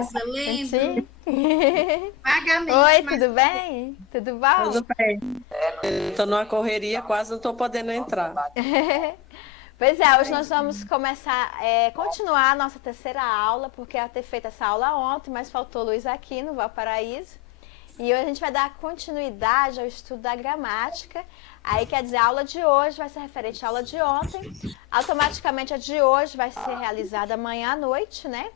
Reza, lembro. Vagamente, Oi, mas tudo bem? Tudo bom? Tudo bem. Estou numa correria, quase não estou podendo entrar. Pois é, hoje nós vamos começar, continuar a nossa terceira aula, porque eu ia ter feito essa aula ontem, mas faltou luz aqui no Valparaíso. E hoje a gente vai dar continuidade ao estudo da gramática. Aí quer dizer, a aula de hoje vai ser referente à aula de ontem. Automaticamente a de hoje vai ser realizada amanhã à noite, né?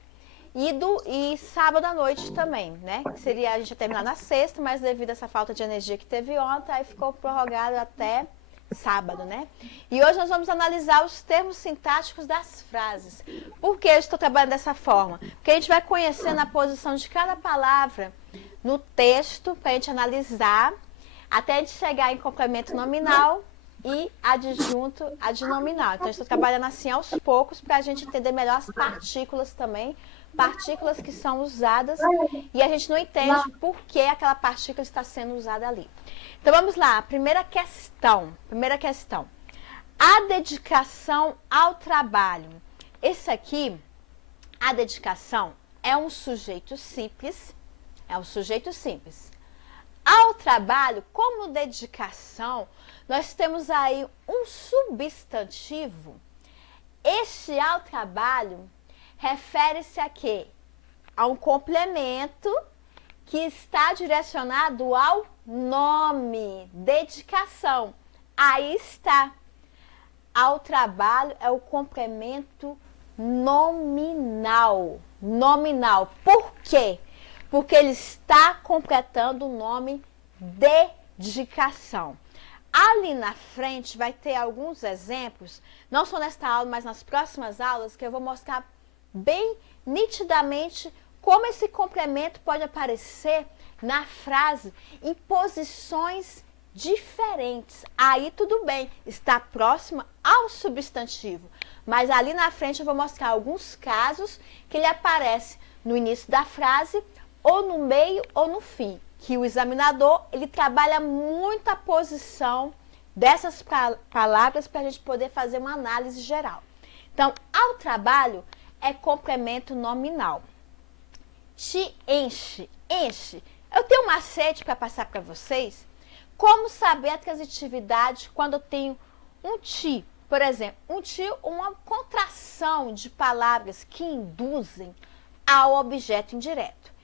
E sábado à noite também, né? Que seria, a gente ia terminar na sexta, mas devido a essa falta de energia que teve ontem, aí ficou prorrogado até sábado, né? E hoje nós vamos analisar os termos sintáticos das frases. Por que eu estou trabalhando dessa forma? Porque a gente vai conhecendo a posição de cada palavra no texto, para a gente analisar, até a gente chegar em complemento nominal e adjunto adnominal. Então, eu estou trabalhando assim aos poucos para a gente entender melhor as partículas também, partículas que são usadas e a gente não entende por que aquela partícula está sendo usada ali. Então, vamos lá. Primeira questão. A dedicação ao trabalho. Esse aqui, a dedicação, é um sujeito simples. Ao trabalho, como dedicação, nós temos aí um substantivo. Este ao trabalho refere-se a quê? A um complemento que está direcionado ao nome, dedicação. Aí está. Ao trabalho é o complemento nominal. Nominal. Por quê? Porque ele está completando o nome dedicação. Ali na frente vai ter alguns exemplos, não só nesta aula, mas nas próximas aulas, que eu vou mostrar bem nitidamente como esse complemento pode aparecer na frase em posições diferentes. Aí tudo bem, está próximo ao substantivo. Mas ali na frente eu vou mostrar alguns casos que ele aparece no início da frase, ou no meio ou no fim, que o examinador, ele trabalha muito a posição dessas palavras para a gente poder fazer uma análise geral. Então, ao trabalho é complemento nominal. Te enche, enche. Eu tenho um macete para passar para vocês, como saber a transitividade quando eu tenho um ti. Por exemplo, um ti, uma contração de palavras que induzem ao objeto indireto.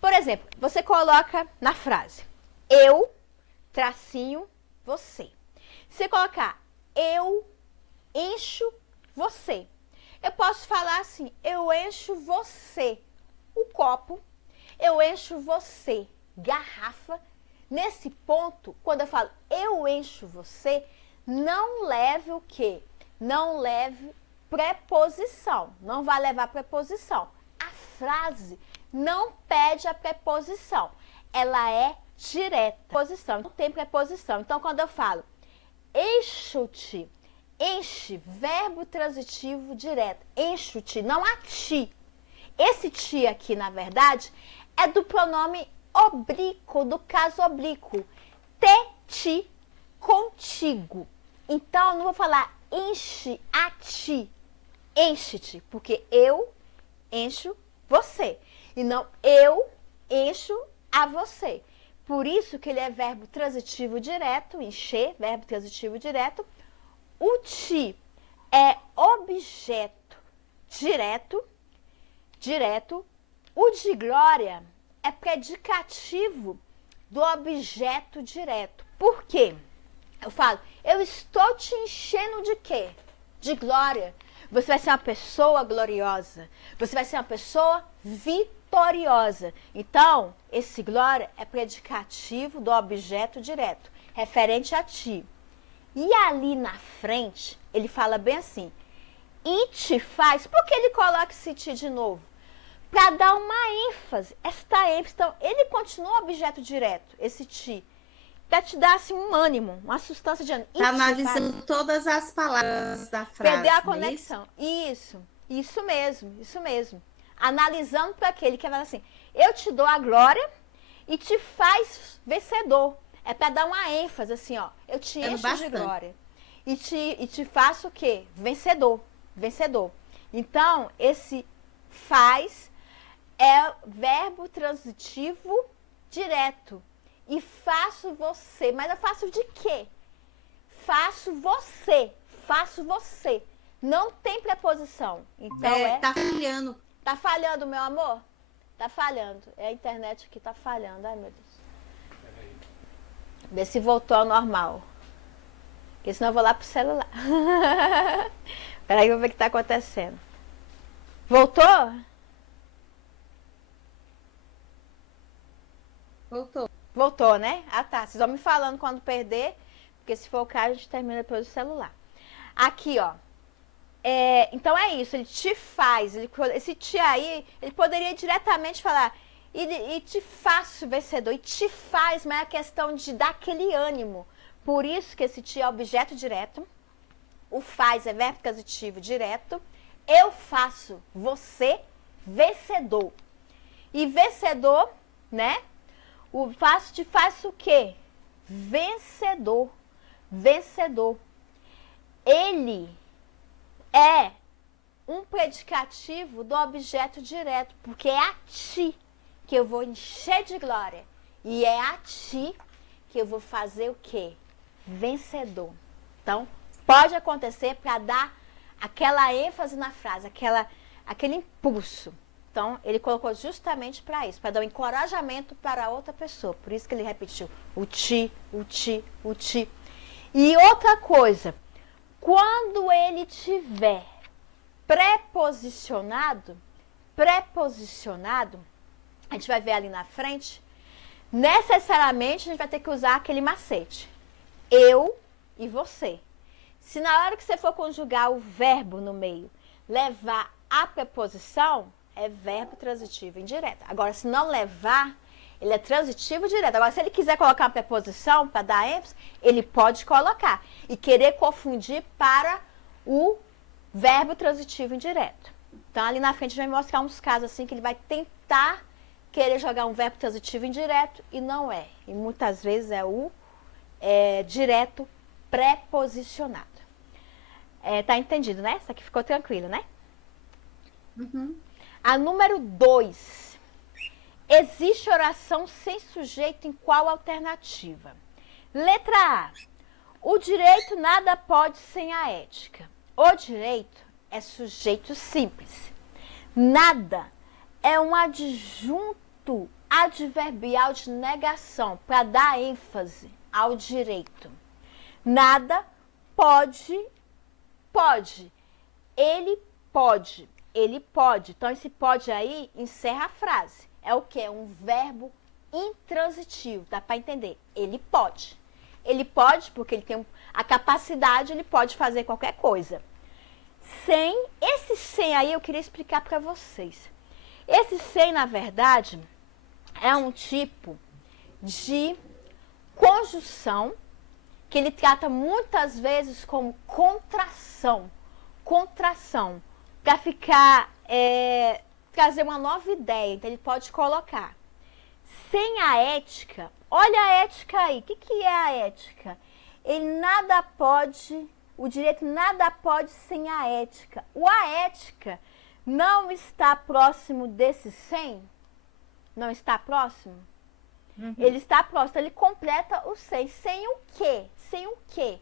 Por exemplo, você coloca na frase, eu, tracinho, você. Se colocar, eu encho você. Eu posso falar assim, eu encho você, o copo, eu encho você, garrafa. Nesse ponto, quando eu falo, eu encho você, não leve o quê? Não leve preposição, não vai levar preposição. A frase não pede a preposição, ela é direta. Preposição, não tem preposição. Então, quando eu falo encho-te, enche, verbo transitivo direto, encho-te, não há ti. Esse ti aqui, na verdade, é do pronome oblíquo, do caso oblíquo. Te, contigo. Então, eu não vou falar enche a ti, enche-te, porque eu encho você. E não eu encho a você. Por isso que ele é verbo transitivo direto, encher, verbo transitivo direto. O ti é objeto direto. O de glória é predicativo do objeto direto. Por quê? Eu falo, eu estou te enchendo de quê? De glória. Você vai ser uma pessoa gloriosa. Você vai ser uma pessoa vitoriosa. Então, esse glória é predicativo do objeto direto, referente a ti. E ali na frente, ele fala bem assim, e te faz, por que ele coloca esse ti de novo? Para dar uma ênfase, esta ênfase. Então, ele continua objeto direto, esse ti, para te dar assim, um ânimo, uma substância de ânimo. tá analisando todas as palavras da frase. Perder a conexão. Isso mesmo. Analisando para aquele que vai assim, eu te dou a glória e te faz vencedor. É para dar uma ênfase, assim, ó. Eu te encho de glória. E te faço o quê? Vencedor. Então, esse faz é verbo transitivo direto. E faço você. Mas eu faço de quê? Faço você. Faço você. Não tem preposição. Então Tá falhando. Tá falhando, meu amor? Tá falhando. A internet aqui tá falhando. Ai, meu Deus. Vê se voltou ao normal. Porque senão eu vou lá pro celular. Peraí, eu vou ver o que tá acontecendo. Voltou? Voltou. Voltou, né? Ah, tá. Vocês vão me falando quando perder, porque se for o caso, a gente termina depois do celular. Aqui, ó. Então é isso, ele te faz. Esse te aí, ele poderia diretamente falar, e te faço vencedor, e te faz, mas é a questão de dar aquele ânimo. Por isso que esse te é objeto direto, o faz é verbo transitivo direto, eu faço você vencedor. E vencedor, né? O faço te faz o quê? Vencedor. Vencedor. Ele é um predicativo do objeto direto, porque é a ti que eu vou encher de glória. E é a ti que eu vou fazer o quê? Vencedor. Então, pode acontecer para dar aquela ênfase na frase, aquele impulso. Então, ele colocou justamente para isso, para dar um encorajamento para a outra pessoa. Por isso que ele repetiu o ti, o ti, o ti. E outra coisa, quando ele tiver preposicionado, a gente vai ver ali na frente, necessariamente a gente vai ter que usar aquele macete. Eu e você. Se na hora que você for conjugar o verbo no meio, levar a preposição, é verbo transitivo indireto. Agora, se não levar, ele é transitivo direto. Agora, se ele quiser colocar uma preposição para dar ênfase, ele pode colocar. E querer confundir para o verbo transitivo indireto. Então, ali na frente, vai mostrar uns casos assim que ele vai tentar querer jogar um verbo transitivo indireto e não é. E muitas vezes é o direto preposicionado. Tá entendido, né? Isso aqui ficou tranquilo, né? Uhum. A número 2. Existe oração sem sujeito em qual alternativa? Letra A. O direito nada pode sem a ética. O direito é sujeito simples. Nada é um adjunto adverbial de negação para dar ênfase ao direito. Nada pode. Ele pode. Ele pode. Então, esse pode aí encerra a frase. É o quê? Um verbo intransitivo. Dá para entender? Ele pode. Ele pode porque ele tem a capacidade, ele pode fazer qualquer coisa. Esse sem aí eu queria explicar para vocês. Esse sem, na verdade, é um tipo de conjunção que ele trata muitas vezes como contração. Contração. Para ficar, trazer uma nova ideia. Então, ele pode colocar. Sem a ética, olha a ética aí. O que é a ética? Ele nada pode, o direito nada pode sem a ética. A ética não está próximo desse sem? Não está próximo? Uhum. Ele está próximo, ele completa o sem. Sem o quê? Sem o quê?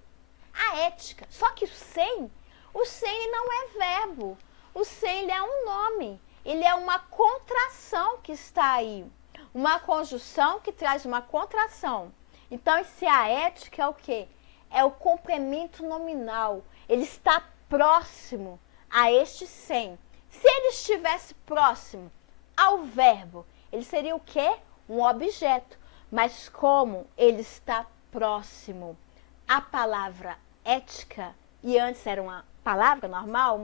A ética. Só que o sem ele não é verbo. O sem ele é um nome. Ele é uma contração que está aí. Uma conjunção que traz uma contração. Então, esse a ética é o quê? É o complemento nominal. Ele está próximo a este sem. Se ele estivesse próximo ao verbo, ele seria o quê? Um objeto. Mas como ele está próximo à palavra ética, e antes era uma palavra normal,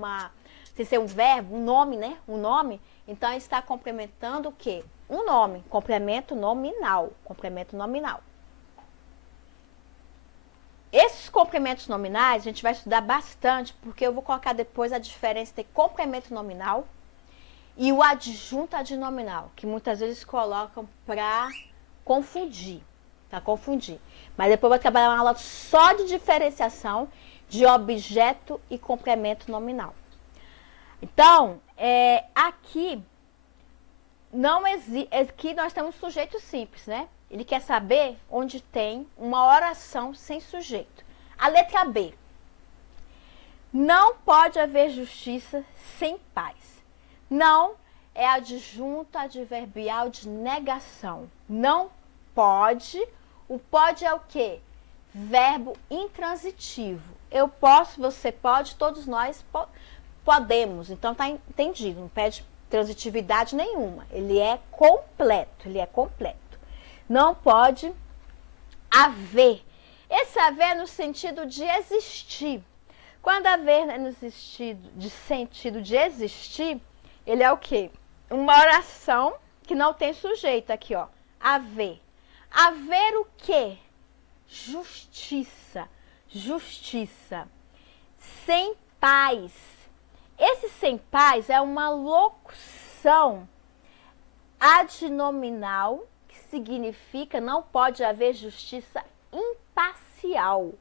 sem ser um verbo, um nome, né? Um nome, então ele está complementando o quê? Um nome, complemento nominal. Complemento nominal. Esses complementos nominais a gente vai estudar bastante, porque eu vou colocar depois a diferença entre complemento nominal e o adjunto adnominal, que muitas vezes colocam para confundir, Mas depois eu vou trabalhar uma aula só de diferenciação de objeto e complemento nominal. Então, aqui, não existe. Aqui nós temos um sujeito simples, né? Ele quer saber onde tem uma oração sem sujeito. A letra B. Não pode haver justiça sem paz. Não é adjunto adverbial de negação. Não pode. O pode é o quê? Verbo intransitivo. Eu posso, você pode, todos nós podemos. Então tá entendido, não pede transitividade nenhuma. Ele é completo, ele é completo. Não pode haver. Esse haver é no sentido de existir. Quando haver é no sentido de existir, ele é o quê? Uma oração que não tem sujeito aqui, ó. Haver. Haver o quê? Justiça. Justiça. Sem paz. Esse sem paz é uma locução adnominal, que significa não pode haver justiça imparcial.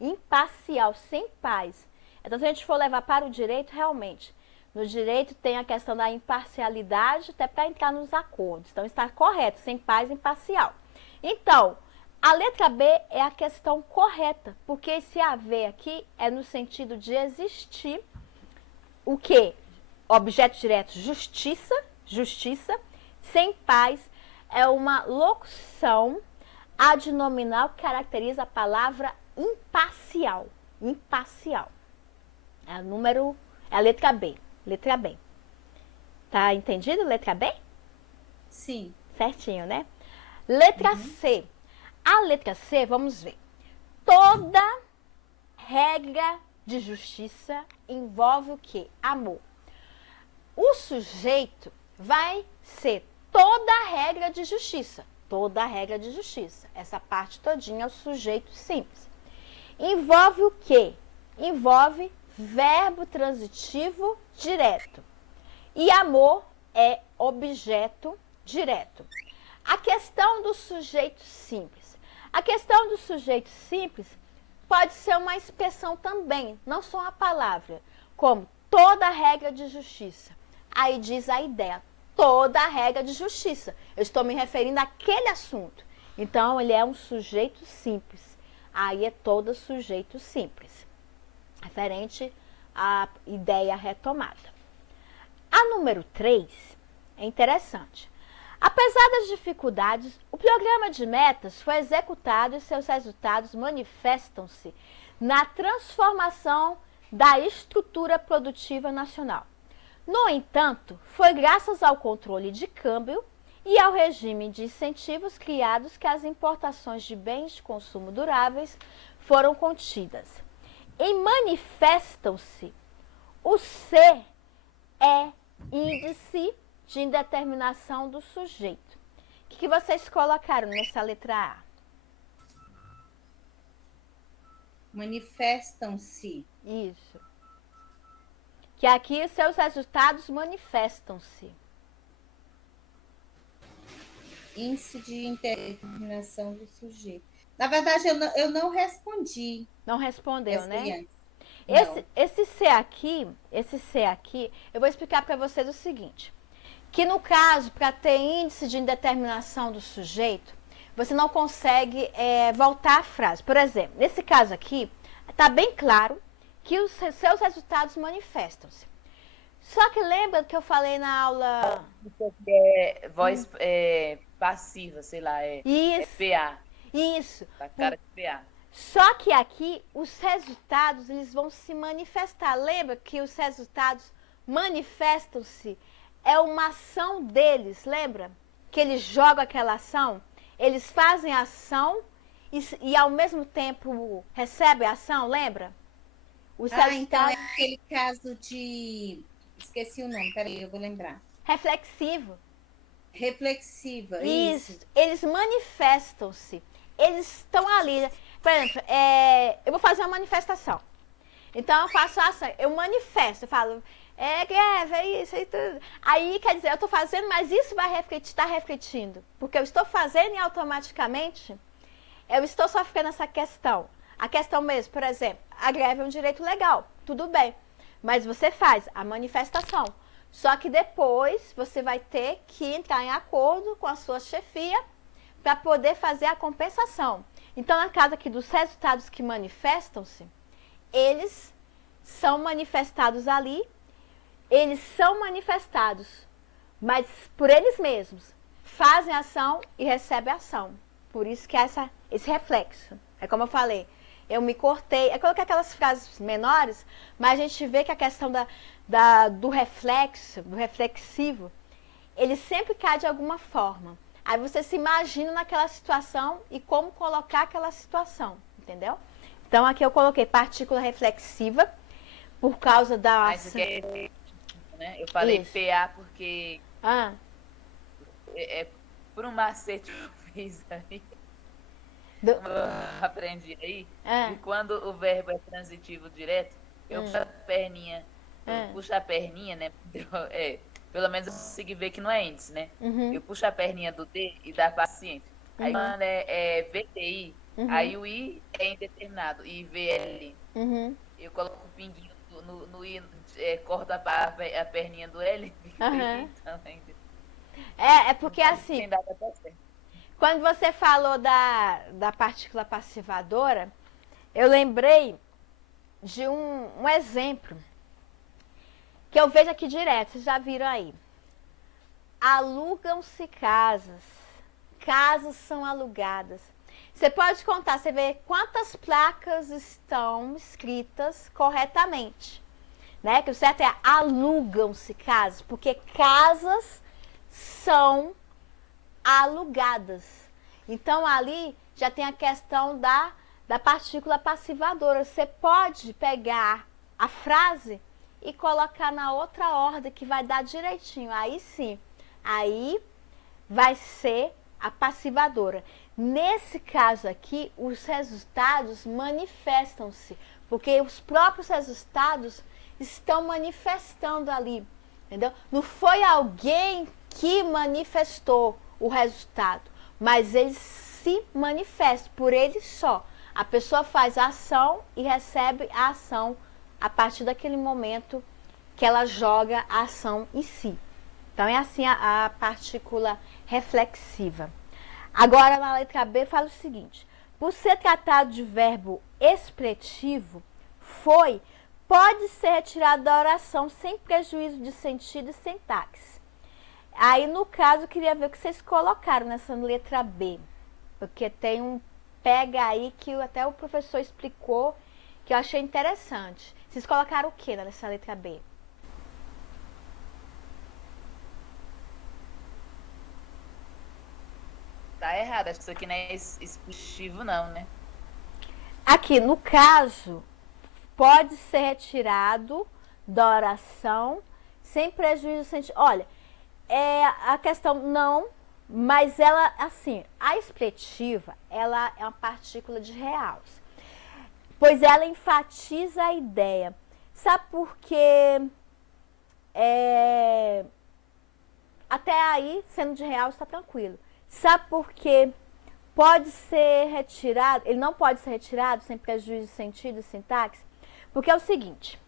Imparcial, sem paz. Então, se a gente for levar para o direito, realmente, no direito tem a questão da imparcialidade, até para entrar nos acordos. Então, está correto, sem paz, imparcial. Então, a letra B é a questão correta, porque esse haver aqui é no sentido de existir. O que? Objeto direto, justiça, justiça. Sem paz é uma locução adnominal que caracteriza a palavra imparcial. Imparcial. É a letra B. Letra B. Tá entendido? Letra B? Sim. Certinho, né? Letra C. A letra C, vamos ver. Toda regra de justiça envolve o quê? Amor. O sujeito vai ser toda regra de justiça. Toda regra de justiça. Essa parte todinha é o sujeito simples. Envolve o quê? Envolve verbo transitivo direto. E amor é objeto direto. A questão do sujeito simples. A questão do sujeito simples pode ser uma expressão também, não só uma palavra, como toda regra de justiça. Aí diz a ideia, toda regra de justiça. Eu estou me referindo àquele assunto. Então, ele é um sujeito simples. Aí é todo sujeito simples. Referente à ideia retomada. A número 3 é interessante. Apesar das dificuldades, o programa de metas foi executado e seus resultados manifestam-se na transformação da estrutura produtiva nacional. No entanto, foi graças ao controle de câmbio e ao regime de incentivos criados que as importações de bens de consumo duráveis foram contidas. E manifestam-se, o C é índice de indeterminação do sujeito. O que vocês colocaram nessa letra A? Manifestam-se. Isso. Que aqui seus resultados manifestam-se. Índice de indeterminação do sujeito. Na verdade, eu não respondi. Não respondeu, né? Não. Esse C aqui, eu vou explicar para vocês o seguinte. Que no caso, para ter índice de indeterminação do sujeito, você não consegue voltar à frase. Por exemplo, nesse caso aqui, está bem claro que os seus resultados manifestam-se. Só que lembra que eu falei na aula... Voz passiva, sei lá, Isso. PA. Isso. Tá cara de PA. Só que aqui, os resultados, eles vão se manifestar. Lembra que os resultados manifestam-se? É uma ação deles, lembra? Que eles jogam aquela ação, eles fazem a ação e ao mesmo tempo recebem a ação, lembra? Os então é aquele caso de... Esqueci o nome, peraí, eu vou lembrar. Reflexivo. Reflexiva, isso. Eles manifestam-se. Eles estão ali. Por exemplo, eu vou fazer uma manifestação. Então, eu faço a ação, eu manifesto, eu falo... greve, é isso, é tudo. Aí, quer dizer, eu estou fazendo, mas isso vai refletir, está refletindo. Porque eu estou fazendo e automaticamente eu estou sofrendo essa questão. A questão mesmo, por exemplo, a greve é um direito legal, tudo bem. Mas você faz a manifestação. Só que depois você vai ter que entrar em acordo com a sua chefia para poder fazer a compensação. Então, na casa aqui dos resultados que manifestam-se, eles são manifestados ali, eles são manifestados, mas por eles mesmos, fazem ação e recebem ação. Por isso que é esse reflexo. É como eu falei, eu me cortei, eu coloquei aquelas frases menores, mas a gente vê que a questão do reflexo, do reflexivo, ele sempre cai de alguma forma. Aí você se imagina naquela situação e como colocar aquela situação, entendeu? Então aqui eu coloquei partícula reflexiva, por causa da... Mas né? Eu falei Isso. PA porque Ah, é por um macete que eu fiz aí, do- eu aprendi aí, Ah. e quando o verbo é transitivo direto, eu puxo a perninha, Ah. eu puxo a perninha, né? Pelo menos eu consegui ver que não é índice, né? Uhum. Eu puxo a perninha do D e da paciente. Aí quando é VTI, aí o I é indeterminado, e VL, Uhum. eu coloco o pinguinho no I, corto a perninha do L, Aham. então, É porque assim, sem data tá certo. quando você falou da partícula passivadora, eu lembrei de um exemplo que eu vejo aqui direto, vocês já viram aí. Alugam-se casas, casas são alugadas. Você pode contar, você vê quantas placas estão escritas corretamente, né? Que o certo é alugam-se casas, porque casas são alugadas. Então ali já tem a questão da partícula passivadora. Você pode pegar a frase e colocar na outra ordem que vai dar direitinho. Aí sim, aí vai ser a passivadora. Nesse caso aqui, os resultados manifestam-se, porque os próprios resultados estão manifestando ali, entendeu? Não foi alguém que manifestou o resultado, mas eles se manifestam por ele só. A pessoa faz a ação e recebe a ação a partir daquele momento que ela joga a ação em si. Então é assim a partícula reflexiva. Agora na letra B fala o seguinte: por ser tratado de verbo expressivo, foi, pode ser retirado da oração sem prejuízo de sentido e sintaxe. Aí no caso eu queria ver o que vocês colocaram nessa letra B, porque tem um pega aí que até o professor explicou, que eu achei interessante. Vocês colocaram o que nessa letra B? Tá errado, acho que isso aqui não é expressivo não, né? Aqui, no caso, pode ser retirado da oração sem prejuízo do sentido. Olha, a questão não, mas ela, assim, a expletiva, ela é uma partícula de realce, pois ela enfatiza a ideia. Sabe por quê? Até aí, sendo de realce, está tranquilo. Sabe por quê? Pode ser retirado, ele não pode ser retirado sem prejuízo de sentido e sintaxe, porque é o seguinte,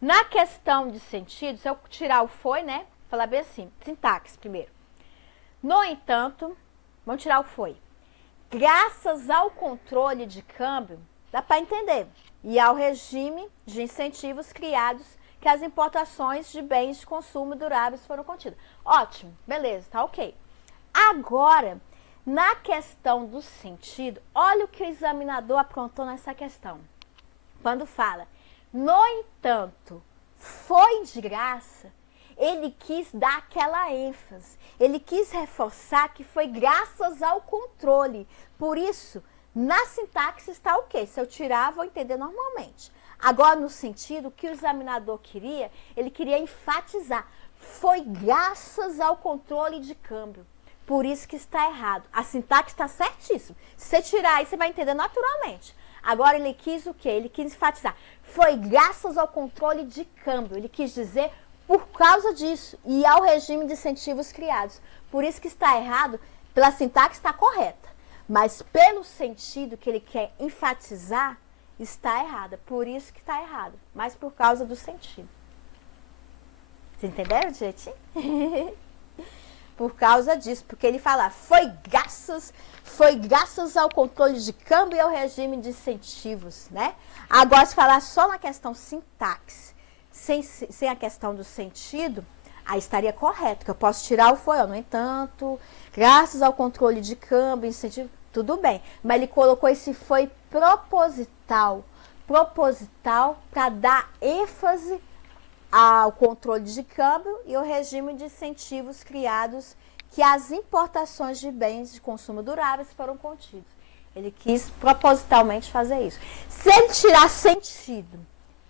na questão de sentido, se eu tirar o foi, né, falar bem assim, sintaxe primeiro. No entanto, vamos tirar o foi. Graças ao controle de câmbio, dá para entender, e ao regime de incentivos criados que as importações de bens de consumo duráveis foram contidas. Ótimo, beleza, tá ok. Agora, na questão do sentido, olha o que o examinador aprontou nessa questão. Quando fala, no entanto, foi de graça, ele quis dar aquela ênfase, ele quis reforçar que foi graças ao controle. Por isso, na sintaxe está o quê? Se eu tirar, vou entender normalmente. Agora, no sentido, o que o examinador queria, ele queria enfatizar, foi graças ao controle de câmbio. Por isso que está errado. A sintaxe está certíssima. Se você tirar aí, você vai entender naturalmente. Agora ele quis o quê? Ele quis enfatizar. Foi graças ao controle de câmbio. Ele quis dizer por causa disso e ao regime de incentivos criados. Por isso que está errado. Pela sintaxe está correta. Mas pelo sentido que ele quer enfatizar, está errada. Por isso que está errado. Mas por causa do sentido. Vocês entenderam direitinho? Por causa disso, porque ele fala, foi graças ao controle de câmbio e ao regime de incentivos, né? Agora, se falar só na questão sintaxe, sem a questão do sentido, aí estaria correto, que eu posso tirar o foi, ó. No entanto, graças ao controle de câmbio, incentivo, tudo bem. Mas ele colocou esse foi proposital para dar ênfase ao controle de câmbio e ao regime de incentivos criados que as importações de bens de consumo duráveis foram contidos. Ele quis propositalmente fazer isso. Se ele tirar sentido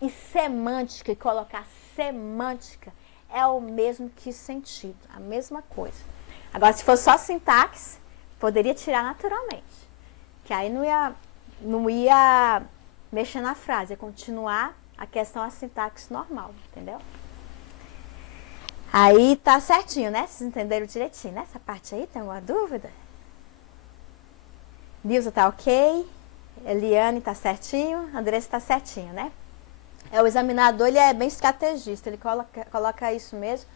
e semântica e colocar semântica, é o mesmo que sentido, a mesma coisa. Agora, se fosse só sintaxe, poderia tirar naturalmente, que aí não ia mexer na frase, ia continuar a questão a sintaxe normal, entendeu? Aí tá certinho, né? Vocês entenderam direitinho, né? Essa parte aí, tem alguma dúvida? Nilza tá ok, Eliane tá certinho, Andressa tá certinho, né? O examinador, ele é bem estrategista, ele coloca isso mesmo,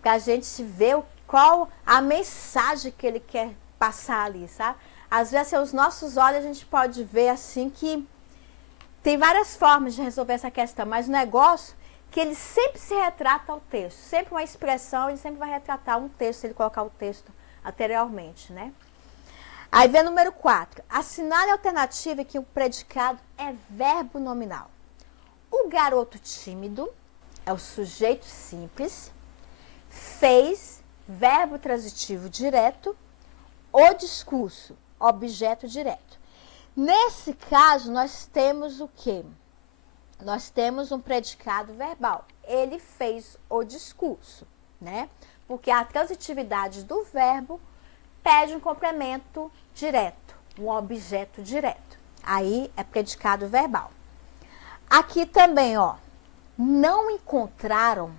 pra gente ver qual a mensagem que ele quer passar ali, sabe? Às vezes, aos nossos olhos, a gente pode ver assim que tem várias formas de resolver essa questão, mas o negócio é que ele sempre se retrata ao texto, sempre uma expressão, ele sempre vai retratar um texto, se ele colocar o texto anteriormente, né? Aí vem o número 4. Assinale a alternativa que o predicado é verbo nominal. O garoto tímido é o sujeito simples, fez, verbo transitivo direto, o discurso, objeto direto. Nesse caso, nós temos o quê? Nós temos um predicado verbal. Ele fez o discurso, né? Porque a transitividade do verbo pede um complemento direto, um objeto direto. Aí é predicado verbal. Aqui também, ó, não encontraram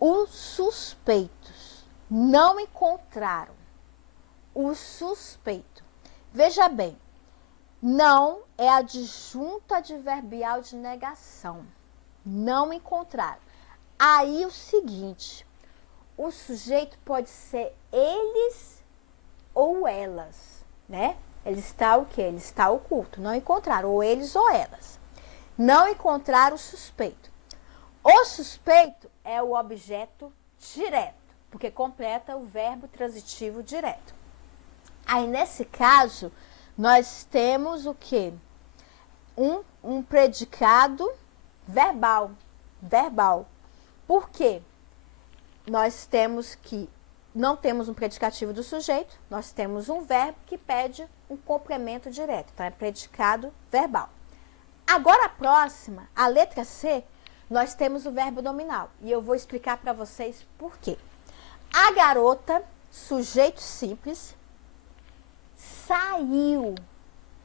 os suspeitos. Não encontraram o suspeito. Veja bem, não é adjunto adverbial de negação. Não encontraram. Aí o seguinte, o sujeito pode ser eles ou elas, né? Ele está o quê? Ele está oculto. Não encontraram, ou eles ou elas. Não encontraram o suspeito. O suspeito é o objeto direto, porque completa o verbo transitivo direto. Aí, nesse caso, nós temos o quê? Um predicado verbal. Verbal. Por quê? Nós temos que, não temos um predicativo do sujeito, nós temos um verbo que pede um complemento direto. Então, é predicado verbal. Agora, a próxima, a letra C, nós temos o verbo nominal. E eu vou explicar para vocês por quê. A garota, sujeito simples, saiu.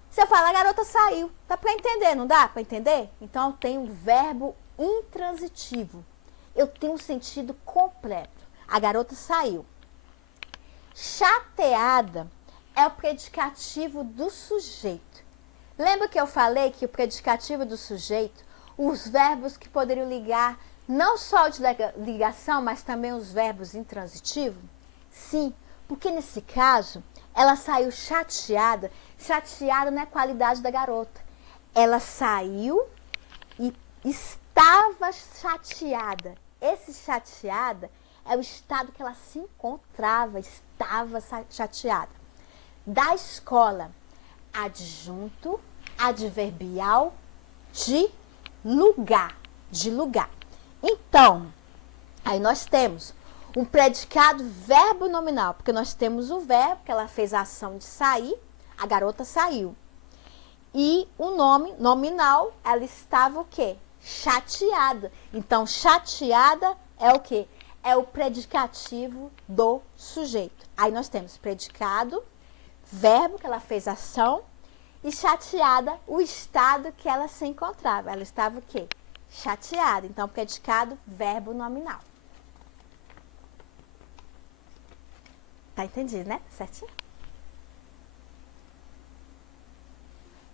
Você fala, a garota saiu. Dá para entender, não dá para entender? Então, eu tenho um verbo intransitivo. Eu tenho um sentido completo. A garota saiu. Chateada é o predicativo do sujeito. Lembra que eu falei que o predicativo do sujeito, os verbos que poderiam ligar, não só de ligação, mas também os verbos intransitivos? Sim, porque nesse caso, ela saiu chateada. Chateada não é a qualidade da garota. Ela saiu e estava chateada. Esse chateada é o estado que ela se encontrava, estava chateada. Da escola, adjunto, adverbial, de lugar. Então, aí nós temos um predicado verbo nominal, porque nós temos o verbo, que ela fez a ação de sair, a garota saiu. E o nome nominal, ela estava o quê? Chateada. Então, chateada é o quê? É o predicativo do sujeito. Aí nós temos predicado, verbo, que ela fez ação, e chateada, o estado que ela se encontrava. Ela estava o quê? Chateada. Então, predicado, verbo nominal. Tá entendido, né? Certinho?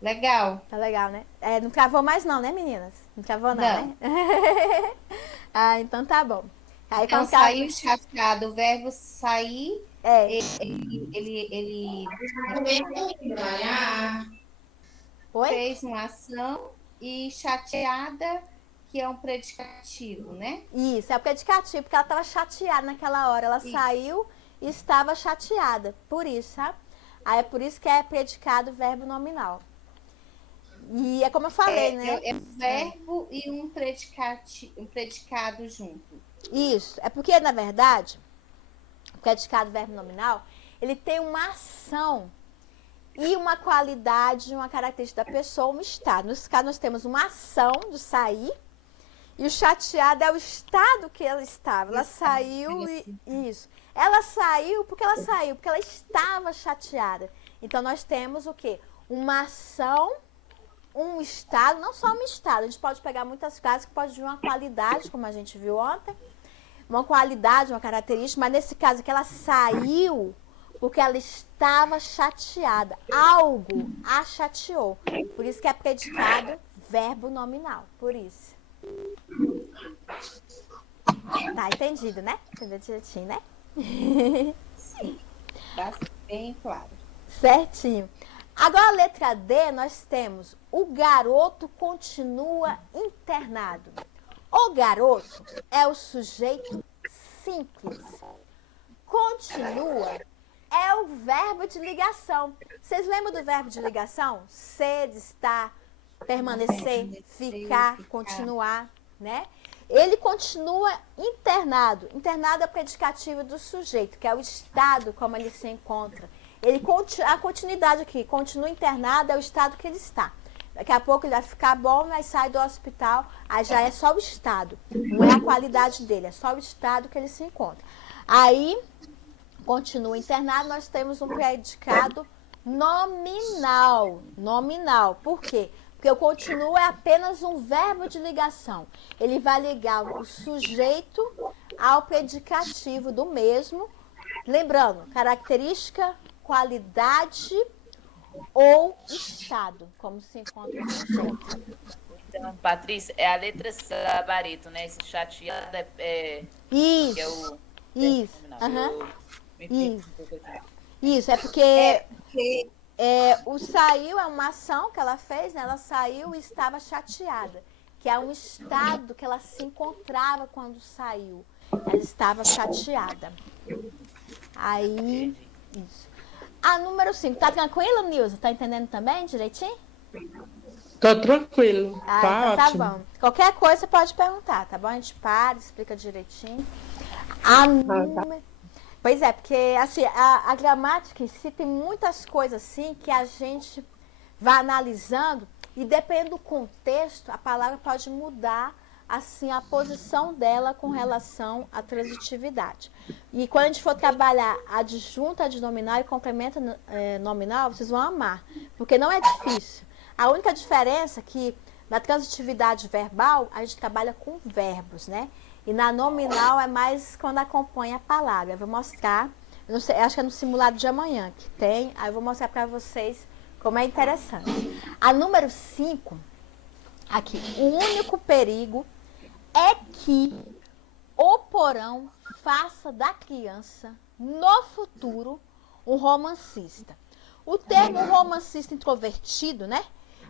Legal. Tá legal, né? Não travou mais não, né, meninas? Não travou não, Não. né? Ah, então tá bom. Aí Então, quando que ela- saiu chateado. O verbo sair, É, ele oi? fez uma ação e chateada, que é um predicativo, né? Isso, é o predicativo, porque ela estava chateada naquela hora. Ela Isso. saiu e estava chateada. Por isso, sabe? Aí é por isso que é predicado verbo nominal. E é como eu falei, né? É um verbo e um predicado junto. Isso. É porque, na verdade, o predicado verbo nominal, ele tem uma ação e uma qualidade, uma característica da pessoa, um estado. Nesse caso, nós temos uma ação do sair e o chateado é o estado que ela estava. Ela saiu e... Isso. Ela saiu, porque ela estava chateada. Então, nós temos o quê? Uma ação, um estado, não só um estado. A gente pode pegar muitas frases que pode vir uma qualidade, como a gente viu ontem. Uma qualidade, uma característica, mas nesse caso que ela saiu porque ela estava chateada. Algo a chateou. Por isso que é predicado verbo nominal. Por isso. Tá entendido, né? Entendeu direitinho, né? Sim, tá bem claro. Certinho. Agora, a letra D, nós temos o garoto continua internado. O garoto é o sujeito simples. Continua é o verbo de ligação. Vocês lembram do verbo de ligação? Ser, estar, permanecer, ficar, continuar, né? Ele continua internado. Internado é o predicativo do sujeito, que é o estado como ele se encontra. A continuidade aqui, continua internado é o estado que ele está. Daqui a pouco ele vai ficar bom, mas sai do hospital, aí já é só o estado. Não é a qualidade dele, é só o estado que ele se encontra. Aí, continua internado, nós temos um predicado nominal. Nominal. Por quê? Porque o continua é apenas um verbo de ligação. Ele vai ligar o sujeito ao predicativo do mesmo. Lembrando, característica, qualidade ou estado, como se encontra o sujeito. Então, Patrícia, é a letra sabarito, né? Esse chateado Isso. que é o Isso. nominal. Uhum. Me perdi Isso. um pouco aqui. Isso, é porque Porque o saiu é uma ação que ela fez, né? Ela saiu e estava chateada, que é um estado que ela se encontrava quando saiu. Ela estava chateada. Aí, Entendi. isso. A número 5, tá tranquilo, Nilza? Tá entendendo também direitinho? Tô tranquilo. Ah, Tá então tá ótimo. bom. Qualquer coisa você pode perguntar, tá bom? A gente para, explica direitinho. A número... Pois é, porque assim, a gramática em si tem muitas coisas assim que a gente vai analisando e depende do contexto, a palavra pode mudar assim a posição dela com relação à transitividade. E quando a gente for trabalhar adjunta adnominal e complemento nominal, vocês vão amar, porque não é difícil. A única diferença é que na transitividade verbal a gente trabalha com verbos, né? E na nominal é mais quando acompanha a palavra. Eu vou mostrar, eu não sei, acho que é no simulado de amanhã que tem, aí eu vou mostrar para vocês como é interessante. A número 5, aqui, o único perigo é que o porão faça da criança, no futuro, um romancista. O termo romancista introvertido, né?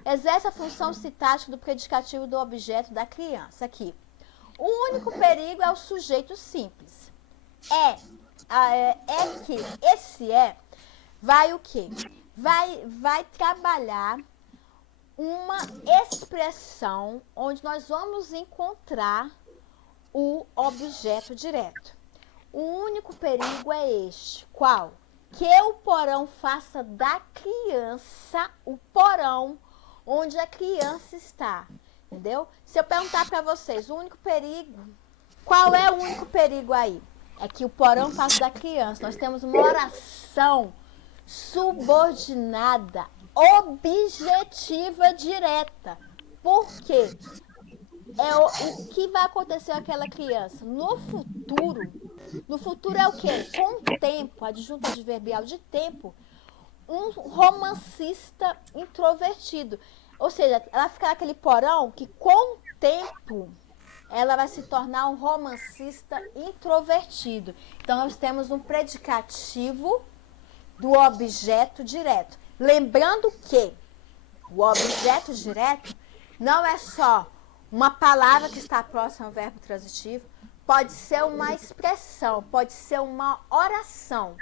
Exerce a função sintática do predicativo do objeto da criança. Aqui. O único perigo é o sujeito simples. Que esse vai o quê? Vai trabalhar uma expressão onde nós vamos encontrar o objeto direto. O único perigo é este. Qual? Que o porão faça da criança o porão onde a criança está. Entendeu? Se eu perguntar para vocês, o único perigo, qual é o único perigo aí? É que o porão faça da criança. Nós temos uma oração subordinada, objetiva, direta. Por quê? O que vai acontecer com aquela criança? No futuro é o quê? Com o tempo, adjunto adverbial de tempo, um romancista introvertido. Ou seja, ela fica naquele porão que com o tempo ela vai se tornar um romancista introvertido. Então, nós temos um predicativo do objeto direto. Lembrando que o objeto direto não é só uma palavra que está próxima ao verbo transitivo, pode ser uma expressão, pode ser uma oração,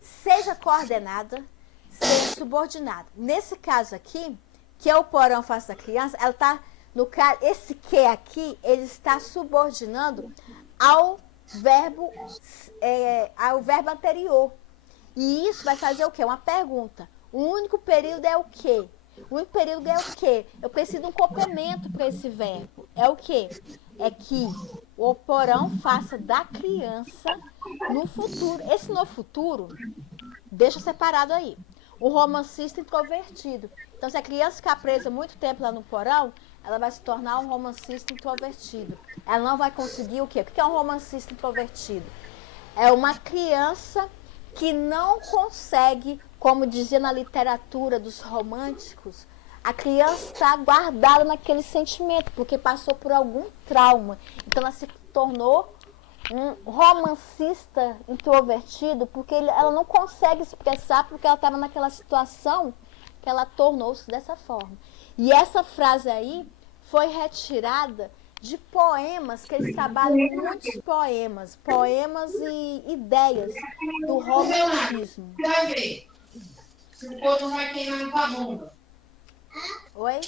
seja coordenada, seja subordinada. Nesse caso aqui, que é o porão face da criança, ela está, no caso, esse que aqui, ele está subordinando ao verbo anterior. E isso vai fazer o quê? Uma pergunta. O único período é o quê? O único período é o quê? Eu preciso de um complemento para esse verbo. É o quê? É que o porão faça da criança no futuro. Esse no futuro, deixa separado aí. O romancista introvertido. Então, se a criança ficar presa muito tempo lá no porão, ela vai se tornar um romancista introvertido. Ela não vai conseguir o quê? O que é um romancista introvertido? É uma criança que não consegue, como dizia na literatura dos românticos, a criança está guardada naquele sentimento, porque passou por algum trauma. Então ela se tornou um romancista introvertido, porque ela não consegue expressar, porque ela estava naquela situação que ela tornou-se dessa forma. E essa frase aí foi retirada de poemas, que eles trabalham muitos poemas e ideias do romantismo. O povo vai queimar com a bunda. Oi?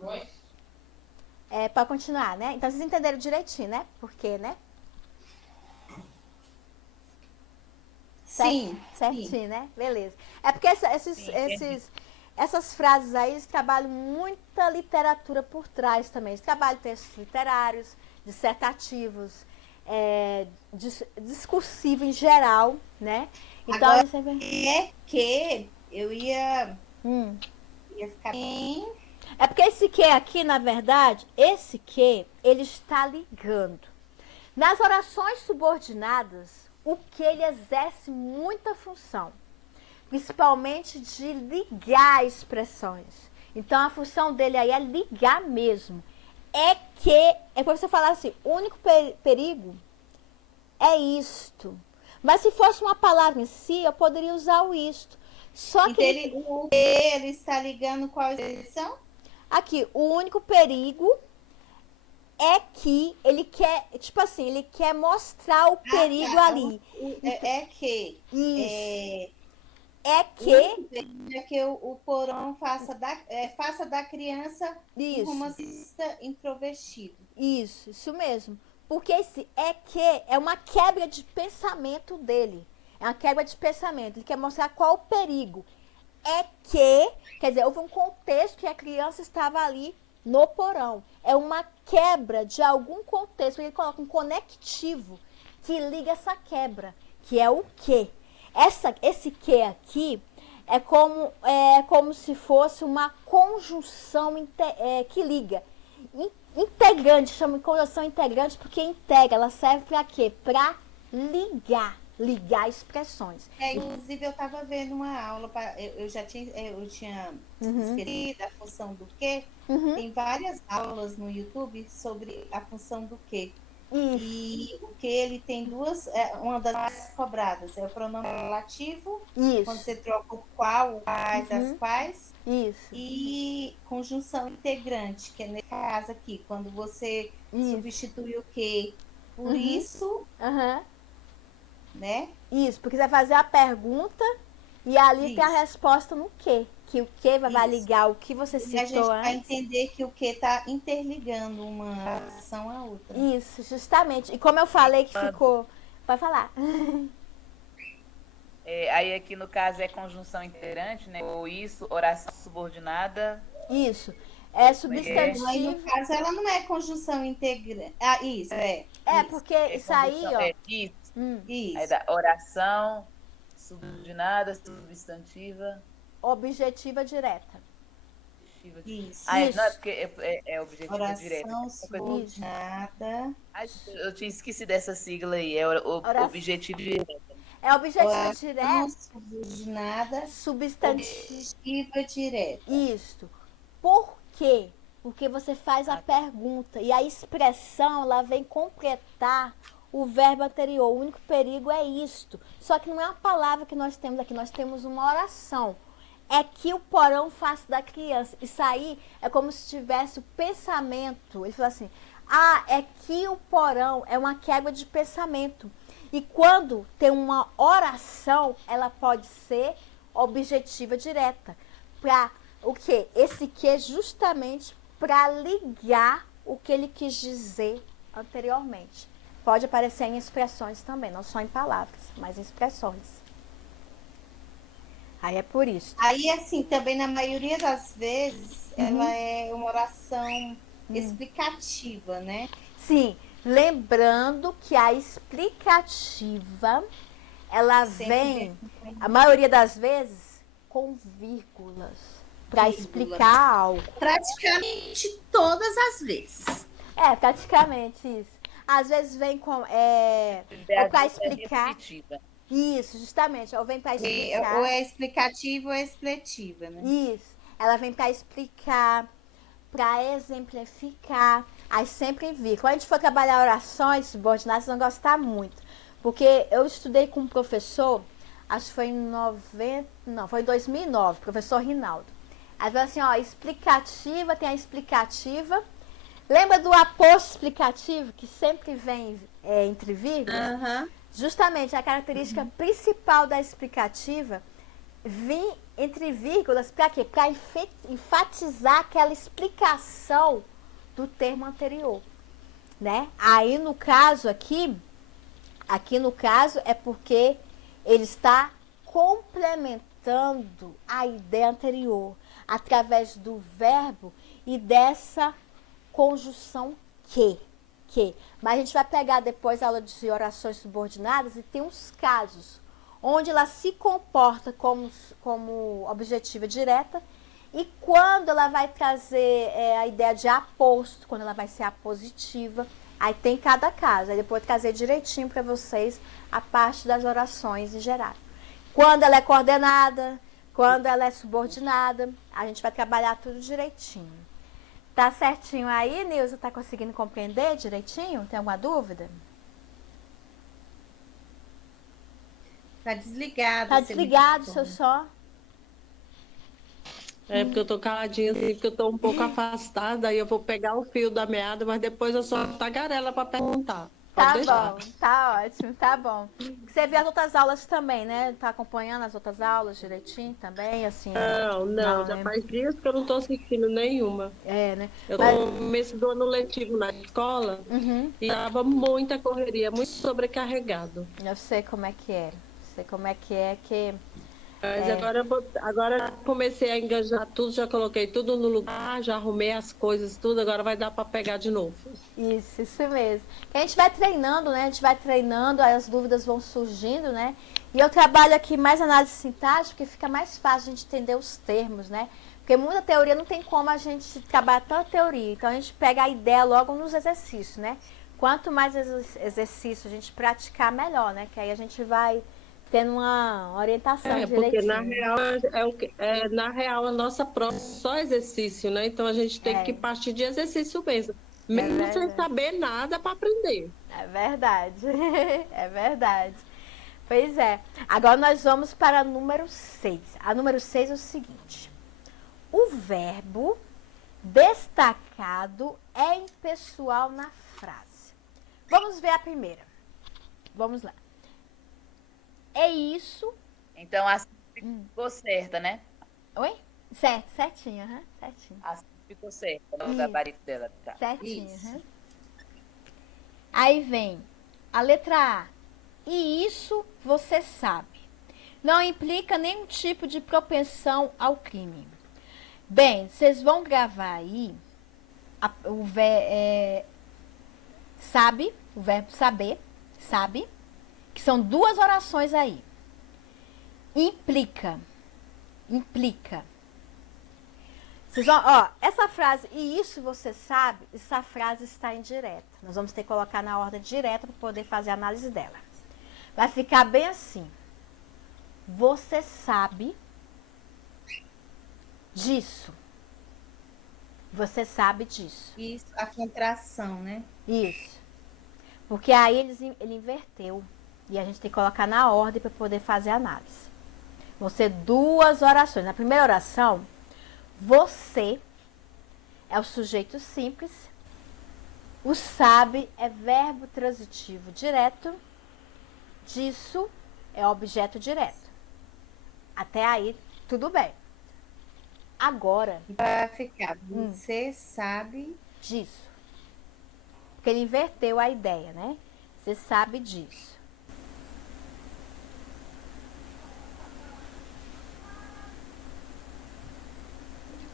Oi? É, para continuar, né? Então vocês entenderam direitinho, né? Por quê, né? Sim. Certinho, né? Beleza. É porque essas frases aí, eles trabalham muita literatura por trás também. Eles trabalham textos literários, dissertativos, discursivo em geral, né? Então, agora, é que eu ia ficar bem... É porque esse que aqui, na verdade, esse que, ele está ligando. Nas orações subordinadas, o que ele exerce muita função, principalmente de ligar expressões. Então, a função dele aí é ligar mesmo. É para você falar assim, o único perigo é isto. Mas se fosse uma palavra em si, eu poderia usar o isto. Só que ele está ligando qual expressão? Aqui, o único perigo é que ele quer, tipo assim, ele quer mostrar o perigo ali. Isso. É que o porão faça da criança um romancista introvertido. Isso mesmo. Porque esse é uma quebra de pensamento dele. É uma quebra de pensamento. Ele quer mostrar qual o perigo. Quer dizer, houve um contexto que a criança estava ali no porão. É uma quebra de algum contexto. Ele coloca um conectivo que liga essa quebra, que é o quê? Esse que aqui é como se fosse uma conjunção que liga. Integrante, chama de conjunção integrante porque integra. Ela serve para quê? Para ligar expressões. Inclusive, eu estava vendo uma aula, eu tinha esquecido a função do quê. Tem várias aulas no YouTube sobre a função do quê. E o que ele tem uma das mais cobradas é o pronome relativo, quando você troca o qual, o quais, as quais. Isso. E conjunção integrante, que é nesse caso aqui, quando você substitui o que por isso, né? Isso, porque você vai fazer a pergunta e ali tem a resposta no quê. Que o que vai ligar o que você citou antes. A gente vai entender que o que está interligando uma ação à outra. Isso, justamente. E como eu falei que ficou... Pode falar. Aí aqui no caso é conjunção integrante, né? Ou isso, oração subordinada. Isso. É substantivo. Aí no caso ela não é conjunção integrante. Isso. Porque isso aí, ó. Isso. Isso. Aí da oração subordinada, substantiva. Objetiva direta. Isso. Não é porque é objetiva oração direta. Oração subordinada. Eu tinha esquecido dessa sigla aí. É objetivo direta. É objetivo direto. Subordinada. Substantiva direta. Isso. Por quê? Porque você faz a pergunta e a expressão, ela vem completar o verbo anterior. O único perigo é isto. Só que não é uma palavra que nós temos aqui, nós temos uma oração. É que o porão faça da criança. Isso aí é como se tivesse o pensamento. Ele fala assim, é que o porão é uma quebra de pensamento. E quando tem uma oração, ela pode ser objetiva direta. Para o quê? Esse que é justamente para ligar o que ele quis dizer anteriormente. Pode aparecer em expressões também, não só em palavras, mas em expressões. Aí é por isso. Aí, assim, também na maioria das vezes, ela é uma oração explicativa, né? Sim, lembrando que a explicativa, ela vem, a maioria das vezes, com vírgulas, para explicar algo. Praticamente todas as vezes. Praticamente isso. Às vezes vem com, para explicar. Isso, justamente. Ou vem para explicar. Ou é explicativo ou é expletiva, né? Isso. Ela vem para explicar, para exemplificar. Aí sempre vi. Quando a gente for trabalhar orações subordinadas, vocês vão gostar muito. Porque eu estudei com um professor, acho que foi foi em 2009, professor Rinaldo. Aí falou assim, explicativa, tem a explicativa. Lembra do aposto explicativo, que sempre vem entre vírgulas? Justamente a característica principal da explicativa vir entre vírgulas para quê? Para enfatizar aquela explicação do termo anterior, né? Aí no caso aqui no caso é porque ele está complementando a ideia anterior através do verbo e dessa conjunção que. Mas a gente vai pegar depois a aula de orações subordinadas e tem uns casos onde ela se comporta como objetiva direta e quando ela vai trazer a ideia de aposto, quando ela vai ser apositiva, aí tem cada caso. Aí depois eu vou trazer direitinho para vocês a parte das orações em geral. Quando ela é coordenada, quando ela é subordinada, a gente vai trabalhar tudo direitinho. Tá certinho aí, Nilza? Tá conseguindo compreender direitinho? Tem alguma dúvida? Tá desligado. Tá desligado, seu só. É porque eu tô caladinha, assim, porque eu tô um pouco afastada, aí eu vou pegar o fio da meada, mas depois eu sou tagarela para perguntar. Tá bom, tá ótimo, tá bom. Você vê as outras aulas também, né? Tá acompanhando as outras aulas direitinho também, assim? Não, já faz dias que eu não tô assistindo nenhuma. Né? Eu tô no começo do ano letivo na escola e tava muita correria, muito sobrecarregado. Eu sei como é que é. Mas agora comecei a engajar tudo, já coloquei tudo no lugar, já arrumei as coisas, tudo, agora vai dar para pegar de novo. Isso mesmo. A gente vai treinando, né? Aí as dúvidas vão surgindo, né? E eu trabalho aqui mais análise sintática, porque fica mais fácil a gente entender os termos, né? Porque muita teoria não tem como a gente trabalhar tanta teoria. Então a gente pega a ideia logo nos exercícios, né? Quanto mais exercício a gente praticar, melhor, né? Que aí a gente vai tendo uma orientação direitinho. Porque na real a nossa prova é só exercício, né? Então a gente tem que partir de exercício mesmo. Mesmo sem saber nada para aprender. É verdade. É verdade. Pois é. Agora nós vamos para a número 6. A número 6 é o seguinte. O verbo destacado é impessoal na frase. Vamos ver a primeira. Vamos lá. É isso. Então, assim ficou certa, né? Oi? Certinho. Certinho. Assim ficou certa, no gabarito dela. Tá. Certinho. Aí vem a letra A. E isso você sabe. Não implica nenhum tipo de propensão ao crime. Bem, vocês vão gravar aí o verbo saber, sabe, que são duas orações aí. Implica. Vocês vão, essa frase, e isso você sabe, essa frase está indireta. Nós vamos ter que colocar na ordem direta para poder fazer a análise dela. Vai ficar bem assim. Você sabe disso. Você sabe disso. Isso, a contração, né? Isso. Porque aí ele inverteu. E a gente tem que colocar na ordem para poder fazer a análise. Vão ser 2 orações. Na primeira oração, você é o sujeito simples. O sabe é verbo transitivo direto. Disso é objeto direto. Até aí, tudo bem. Agora. Vai ficar. Você sabe disso. Porque ele inverteu a ideia, né? Você sabe disso.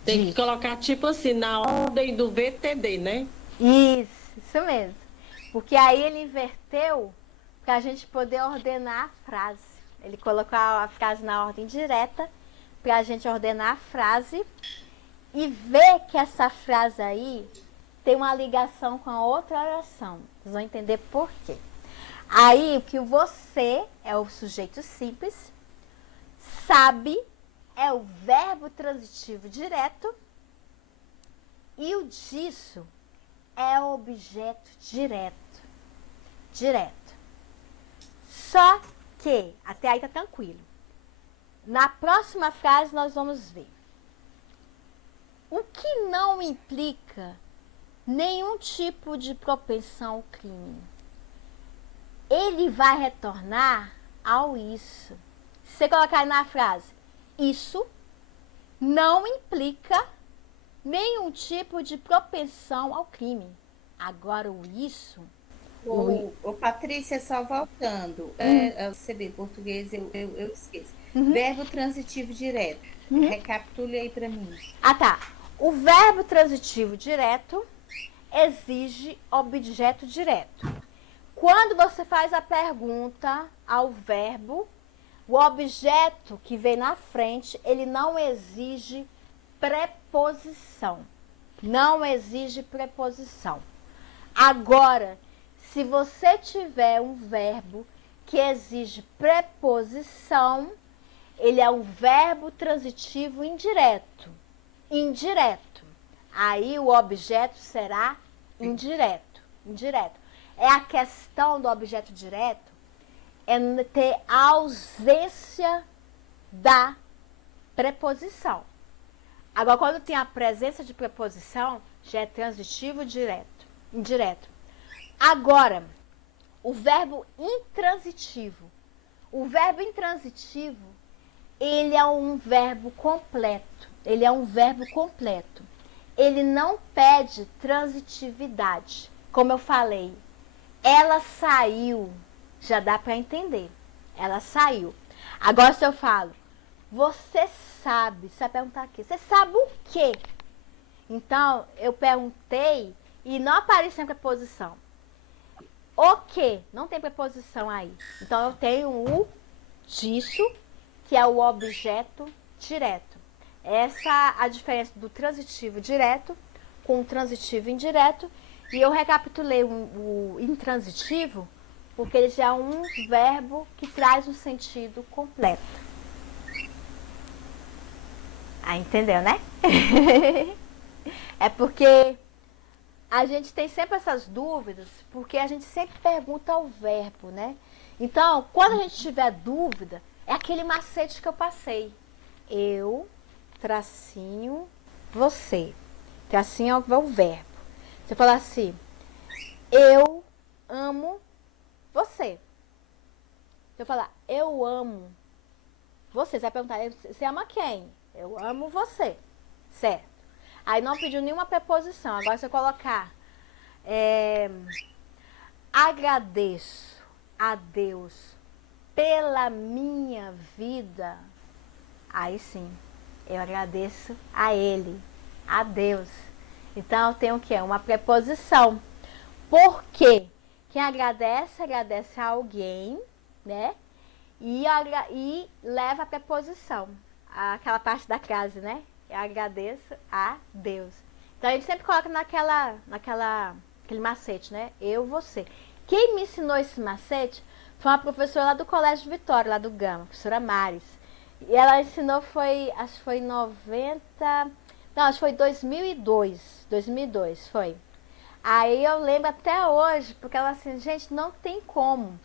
Tem que colocar, tipo assim, na ordem do VTD, né? Isso mesmo. Porque aí ele inverteu para a gente poder ordenar a frase. Ele colocou a frase na ordem direta para a gente ordenar a frase e ver que essa frase aí tem uma ligação com a outra oração. Vocês vão entender por quê. Aí, o que você é o sujeito simples, sabe é o verbo transitivo direto e o disso é o objeto direto. Direto. Só que, até aí tá tranquilo. Na próxima frase nós vamos ver. O que não implica nenhum tipo de propensão ao crime. Ele vai retornar ao isso. Se você colocar aí na frase, isso não implica nenhum tipo de propensão ao crime. Agora o isso... Ô, Patrícia, só voltando. Você vê, português eu esqueço. Verbo transitivo direto. Recapitule aí para mim. Ah, tá. O verbo transitivo direto exige objeto direto. Quando você faz a pergunta ao verbo, o objeto que vem na frente, ele não exige preposição. Não exige preposição. Agora, se você tiver um verbo que exige preposição, ele é um verbo transitivo indireto. Indireto. Aí o objeto será indireto. Indireto. É a questão do objeto direto, é ter a ausência da preposição. Agora, quando tem a presença de preposição, já é transitivo direto, indireto. Agora, o verbo intransitivo. O verbo intransitivo, ele é um verbo completo. Ele é um verbo completo. Ele não pede transitividade. Como eu falei, ela saiu, já dá para entender. Ela saiu. Agora, se eu falo, você sabe, você vai perguntar aqui, você sabe o quê? Então, eu perguntei e não apareceu em preposição. O que? Não tem preposição aí. Então, eu tenho o disso, que é o objeto direto. Essa é a diferença do transitivo direto com o transitivo indireto. E eu recapitulei o intransitivo, porque ele já é um verbo que traz um sentido completo. Ah, entendeu, né? É porque a gente tem sempre essas dúvidas, porque a gente sempre pergunta ao verbo, né? Então, quando a gente tiver dúvida, é aquele macete que eu passei. Eu, tracinho, você. Tracinho é o verbo. Você fala assim, eu amo você. Se eu falar, eu amo você, você vai perguntar, você ama quem? Eu amo você, certo? Aí não pediu nenhuma preposição. Agora se eu colocar, agradeço a Deus pela minha vida. Aí sim, eu agradeço a Ele, a Deus. Então, eu tenho o quê? Uma preposição. Por quê? Quem agradece, agradece a alguém, né? E leva a preposição. Aquela parte da frase, né? Eu agradeço a Deus. Então, a gente sempre coloca aquele macete, né? Eu, você. Quem me ensinou esse macete foi uma professora lá do Colégio Vitória, lá do Gama, a professora Maris. E ela ensinou, acho que foi em Não, acho que foi 2002, foi. Aí eu lembro até hoje, porque ela assim, gente, não tem como.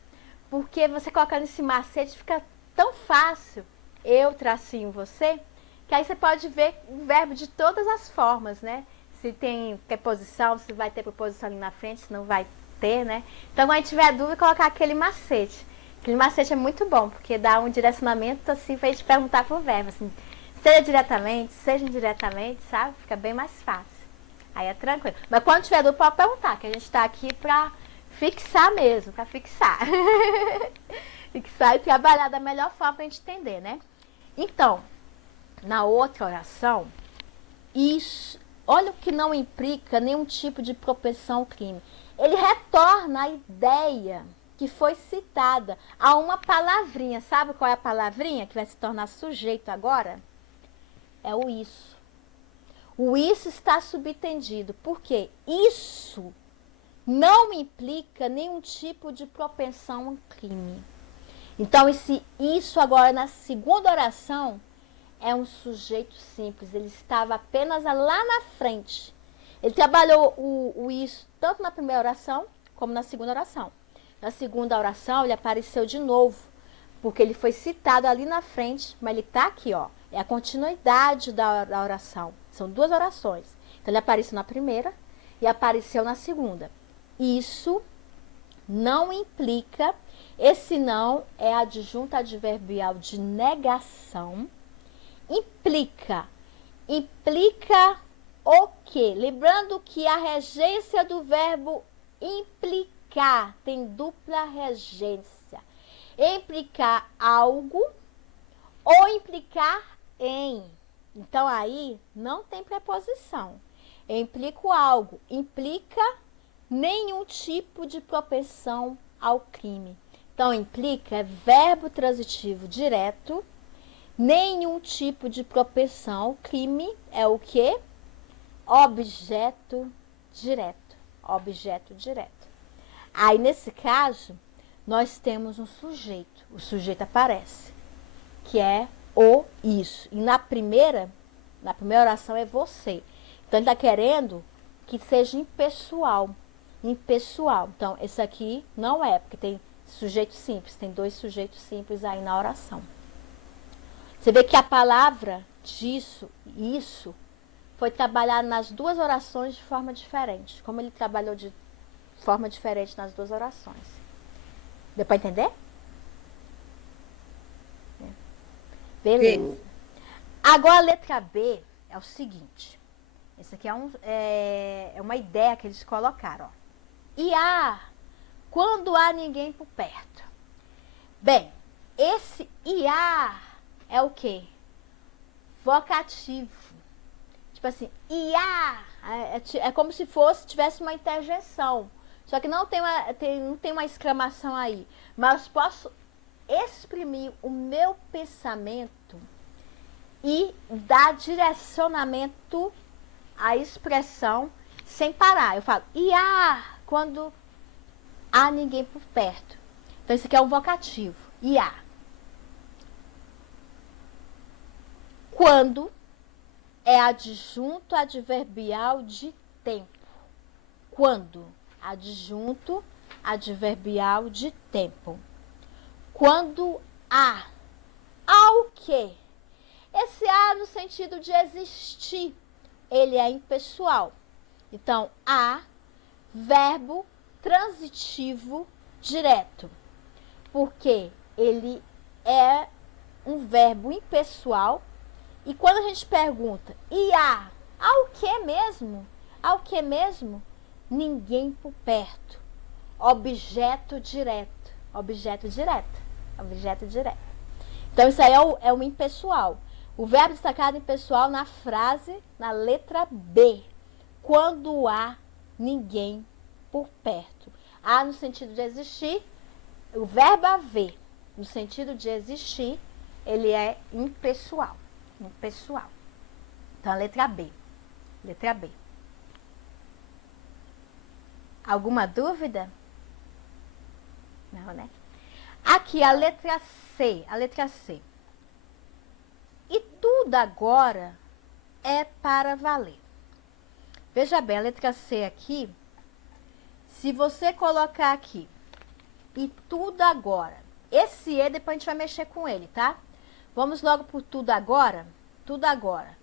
Porque você colocando esse macete fica tão fácil, eu, tracinho, você, que aí você pode ver o verbo de todas as formas, né? Se tem preposição, se vai ter preposição ali na frente, se não vai ter, né? Então, quando a gente tiver dúvida, colocar aquele macete. Aquele macete é muito bom, porque dá um direcionamento, assim, pra gente perguntar pro verbo, assim, seja diretamente, seja indiretamente, sabe? Fica bem mais fácil. Aí é tranquilo. Mas quando tiver dúvida, pode perguntar, que a gente tá aqui pra fixar mesmo, pra fixar. Fixar e trabalhar da melhor forma pra gente entender, né? Então, na outra oração, isso, olha o que não implica nenhum tipo de propensão ao crime. Ele retorna a ideia que foi citada a uma palavrinha. Sabe qual é a palavrinha que vai se tornar sujeito agora? É o isso. O isso está subentendido, porque isso não implica nenhum tipo de propensão ao crime. Então, isso agora na segunda oração é um sujeito simples. Ele estava apenas lá na frente. Ele trabalhou o isso tanto na primeira oração como na segunda oração. Na segunda oração, ele apareceu de novo, porque ele foi citado ali na frente, mas ele está aqui, ó. É a continuidade da oração. São duas orações. Então, ele apareceu na primeira e apareceu na segunda. Isso não implica, esse não é adjunto adverbial de negação. Implica o quê? Lembrando que a regência do verbo implicar tem dupla regência. Implicar algo ou implicar em. Então, aí não tem preposição. Eu implico algo. Implica nenhum tipo de propensão ao crime. Então, implica é verbo transitivo direto. Nenhum tipo de propensão ao crime é o quê? Objeto direto. Objeto direto. Aí, nesse caso, nós temos um sujeito. O sujeito aparece, que é o isso. E na primeira oração é você. Então, ele está querendo que seja impessoal. Impessoal. Então, esse aqui não é, porque tem sujeito simples. Tem dois sujeitos simples aí na oração. Você vê que a palavra disso, isso, foi trabalhado nas duas orações de forma diferente. Como ele trabalhou de forma diferente nas duas orações. Deu para entender? Beleza. Agora a letra B é o seguinte. Esse aqui é uma ideia que eles colocaram. Ó. E há, quando há ninguém por perto. Bem, esse IA é o quê? Vocativo. Tipo assim, IA é como se tivesse uma interjeição. Só que não tem uma exclamação aí. Mas posso exprimir o meu pensamento e dar direcionamento à expressão sem parar. Eu falo, IA, quando há ninguém por perto. Então, isso aqui é um vocativo. IA. Quando é adjunto adverbial de tempo. Quando? Adjunto adverbial de tempo. Quando há. Há o quê? Esse há no sentido de existir. Ele é impessoal. Então, há, verbo transitivo direto. Porque ele é um verbo impessoal. E quando a gente pergunta, e há o que mesmo? Há o que mesmo? Ninguém por perto. Objeto direto. Objeto direto. Objeto direto. Então, isso aí é o impessoal. O verbo destacado impessoal na frase, na letra B. Quando há ninguém por perto. Há no sentido de existir. O verbo haver, no sentido de existir, ele é impessoal. Impessoal. Então, a letra B. Letra B. Alguma dúvida? Não, né? Aqui, a letra C. A letra C. E tudo agora é para valer. Veja bem, a letra C aqui, se você colocar aqui, e tudo agora, esse E depois a gente vai mexer com ele, tá? Vamos logo por tudo agora. Tudo agora.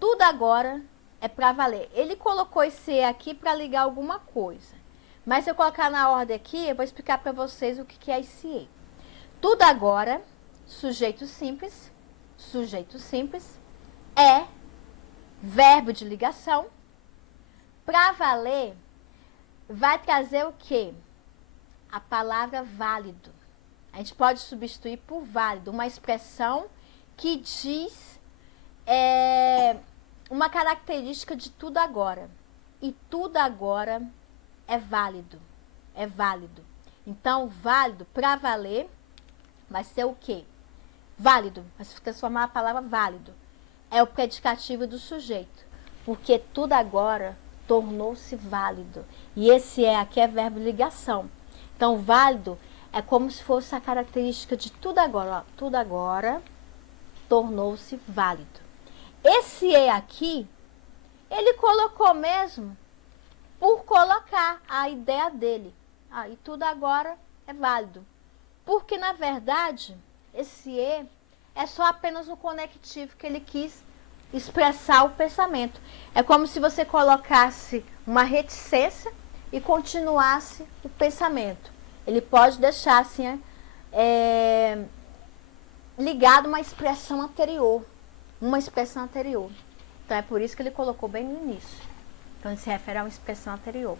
Tudo agora é para valer. Ele colocou esse E aqui para ligar alguma coisa. Mas se eu colocar na ordem aqui, eu vou explicar para vocês o que é esse E. Tudo agora, sujeito simples, é verbo de ligação. Para valer, vai trazer o quê? A palavra válido. A gente pode substituir por válido, uma expressão que diz uma característica de tudo agora. E tudo agora é válido. É válido. Então, válido, para valer, vai ser o quê? Válido. Vai se transformar a palavra válido. É o predicativo do sujeito. Porque tudo agora tornou-se válido. E esse aqui é verbo de ligação. Então, válido é como se fosse a característica de tudo agora. Ó, tudo agora tornou-se válido. Esse E aqui, ele colocou mesmo por colocar a ideia dele. E tudo agora é válido. Porque, na verdade, esse E é só apenas um conectivo que ele quis expressar o pensamento. É como se você colocasse uma reticência e continuasse o pensamento. Ele pode deixar assim, ligado a uma expressão anterior. Então, é por isso que ele colocou bem no início. Então, ele se refere a uma expressão anterior.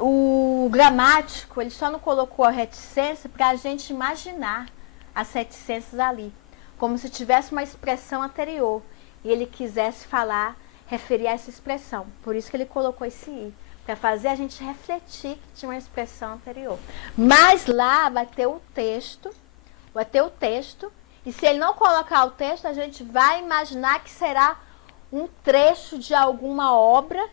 O gramático, ele só não colocou a reticência para a gente imaginar as reticências ali. Como se tivesse uma expressão anterior. E ele quisesse referir a essa expressão. Por isso que ele colocou esse I. Para fazer a gente refletir que tinha uma expressão anterior. Mas lá vai ter o texto. E se ele não colocar o texto, a gente vai imaginar que será um trecho de alguma obra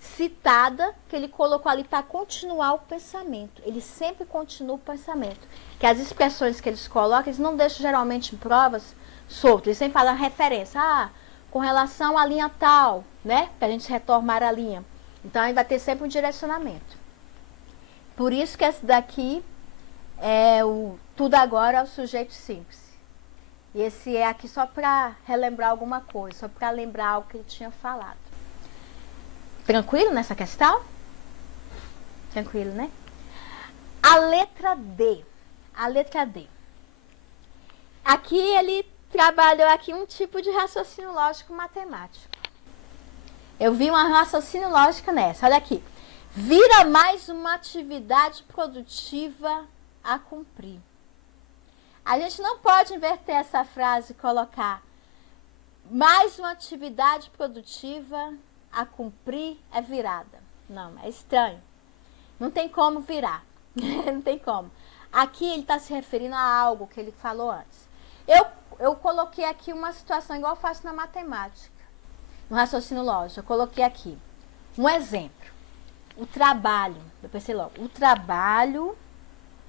citada que ele colocou ali para continuar o pensamento. Ele sempre continua o pensamento. Que as expressões que eles colocam, eles não deixam geralmente em provas soltas. Eles sempre falam referência. Com relação à linha tal, né? Para a gente retomar a linha. Então, aí vai ter sempre um direcionamento. Por isso que esse daqui é o tudo agora é o sujeito simples. E esse é aqui só para relembrar alguma coisa, só para lembrar algo que ele tinha falado. Tranquilo nessa questão? Tranquilo, né? A letra D. Aqui ele trabalhou aqui um tipo de raciocínio lógico matemático. Eu vi uma raciocínio lógica nessa. Olha aqui. Vira mais uma atividade produtiva a cumprir. A gente não pode inverter essa frase e colocar mais uma atividade produtiva a cumprir é virada. Não, é estranho. Não tem como virar. Não tem como. Aqui ele está se referindo a algo que ele falou antes. Eu coloquei aqui uma situação igual eu faço na matemática. No raciocínio lógico, eu coloquei aqui um exemplo. O trabalho. Eu pensei logo, o trabalho...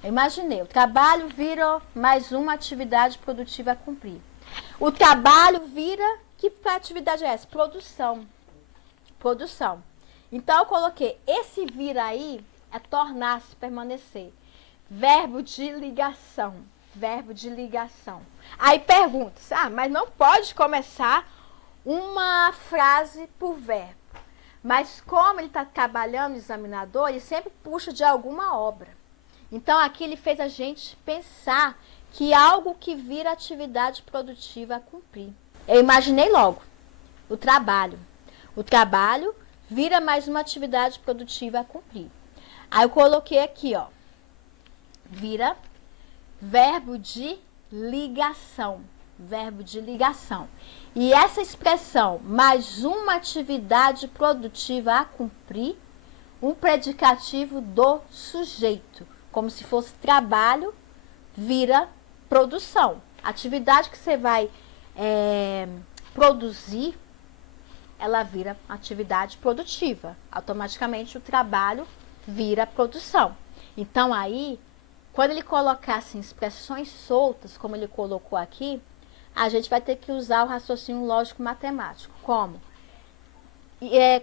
Eu imaginei, o trabalho vira mais uma atividade produtiva a cumprir. O trabalho vira... Que atividade é essa? Produção. Então, eu coloquei, esse vir aí é tornar-se, permanecer. Verbo de ligação. Aí pergunta, mas não pode começar uma frase por verbo. Mas como ele está trabalhando no examinador, ele sempre puxa de alguma obra. Então, aqui ele fez a gente pensar que algo que vira atividade produtiva a cumprir. Eu imaginei logo o trabalho. O trabalho vira mais uma atividade produtiva a cumprir. Aí eu coloquei aqui, ó, vira verbo de ligação. E essa expressão, mais uma atividade produtiva a cumprir, um predicativo do sujeito. Como se fosse trabalho, vira produção. A atividade que você vai produzir, ela vira atividade produtiva. Automaticamente o trabalho vira produção. Então aí, quando ele colocasse expressões soltas, como ele colocou aqui, a gente vai ter que usar o raciocínio lógico-matemático. Como?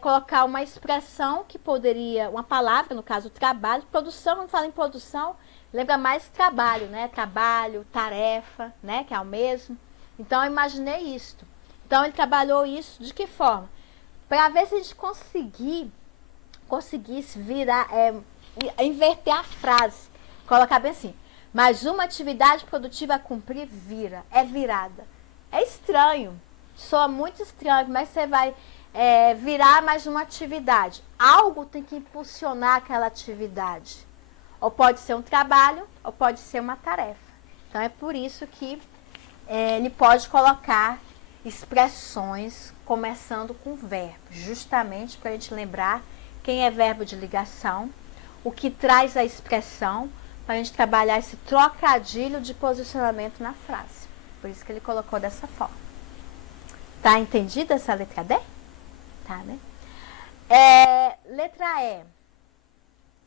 Colocar uma expressão que poderia, uma palavra, no caso, trabalho, produção, quando fala em produção, lembra mais trabalho, né? Trabalho, tarefa, né? Que é o mesmo. Então, eu imaginei isto. Então, ele trabalhou isso de que forma? Para ver se a gente conseguisse virar, inverter a frase. Colocar bem assim, mas uma atividade produtiva a cumprir vira, é virada. É estranho, soa muito estranho, mas você vai virar mais uma atividade. Algo tem que impulsionar aquela atividade. Ou pode ser um trabalho, ou pode ser uma tarefa. Então, é por isso que ele pode colocar expressões começando com verbo, justamente para a gente lembrar quem é verbo de ligação, o que traz a expressão, para a gente trabalhar esse trocadilho de posicionamento na frase. Por isso que ele colocou dessa forma. Tá entendida essa letra D? Tá, né? Letra E.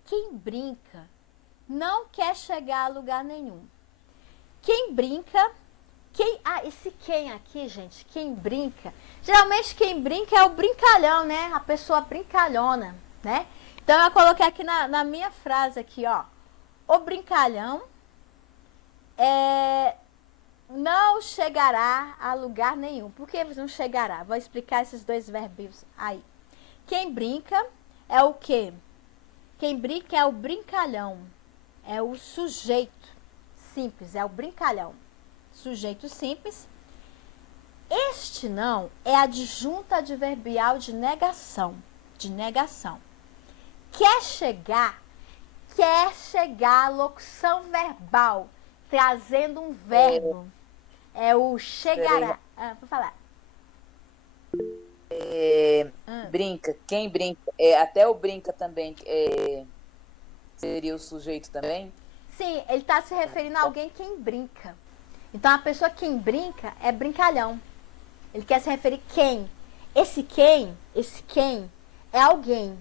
Quem brinca não quer chegar a lugar nenhum. Quem brinca... esse quem aqui, gente, quem brinca, geralmente quem brinca é o brincalhão, né? A pessoa brincalhona, né? Então, eu coloquei aqui na minha frase aqui, ó. O brincalhão não chegará a lugar nenhum. Por que não chegará? Vou explicar esses dois verbos aí. Quem brinca é o quê? Quem brinca é o brincalhão. É o sujeito simples, é o brincalhão. Sujeito simples. Este não é adjunta adverbial de negação. De negação. Quer chegar a locução verbal, trazendo um verbo. É o chegará. Vou falar. Brinca. Quem brinca? Até o brinca também seria o sujeito também? Sim, ele está se referindo a alguém quem brinca. Então, a pessoa quem brinca é brincalhão. Ele quer se referir quem. Esse quem é alguém.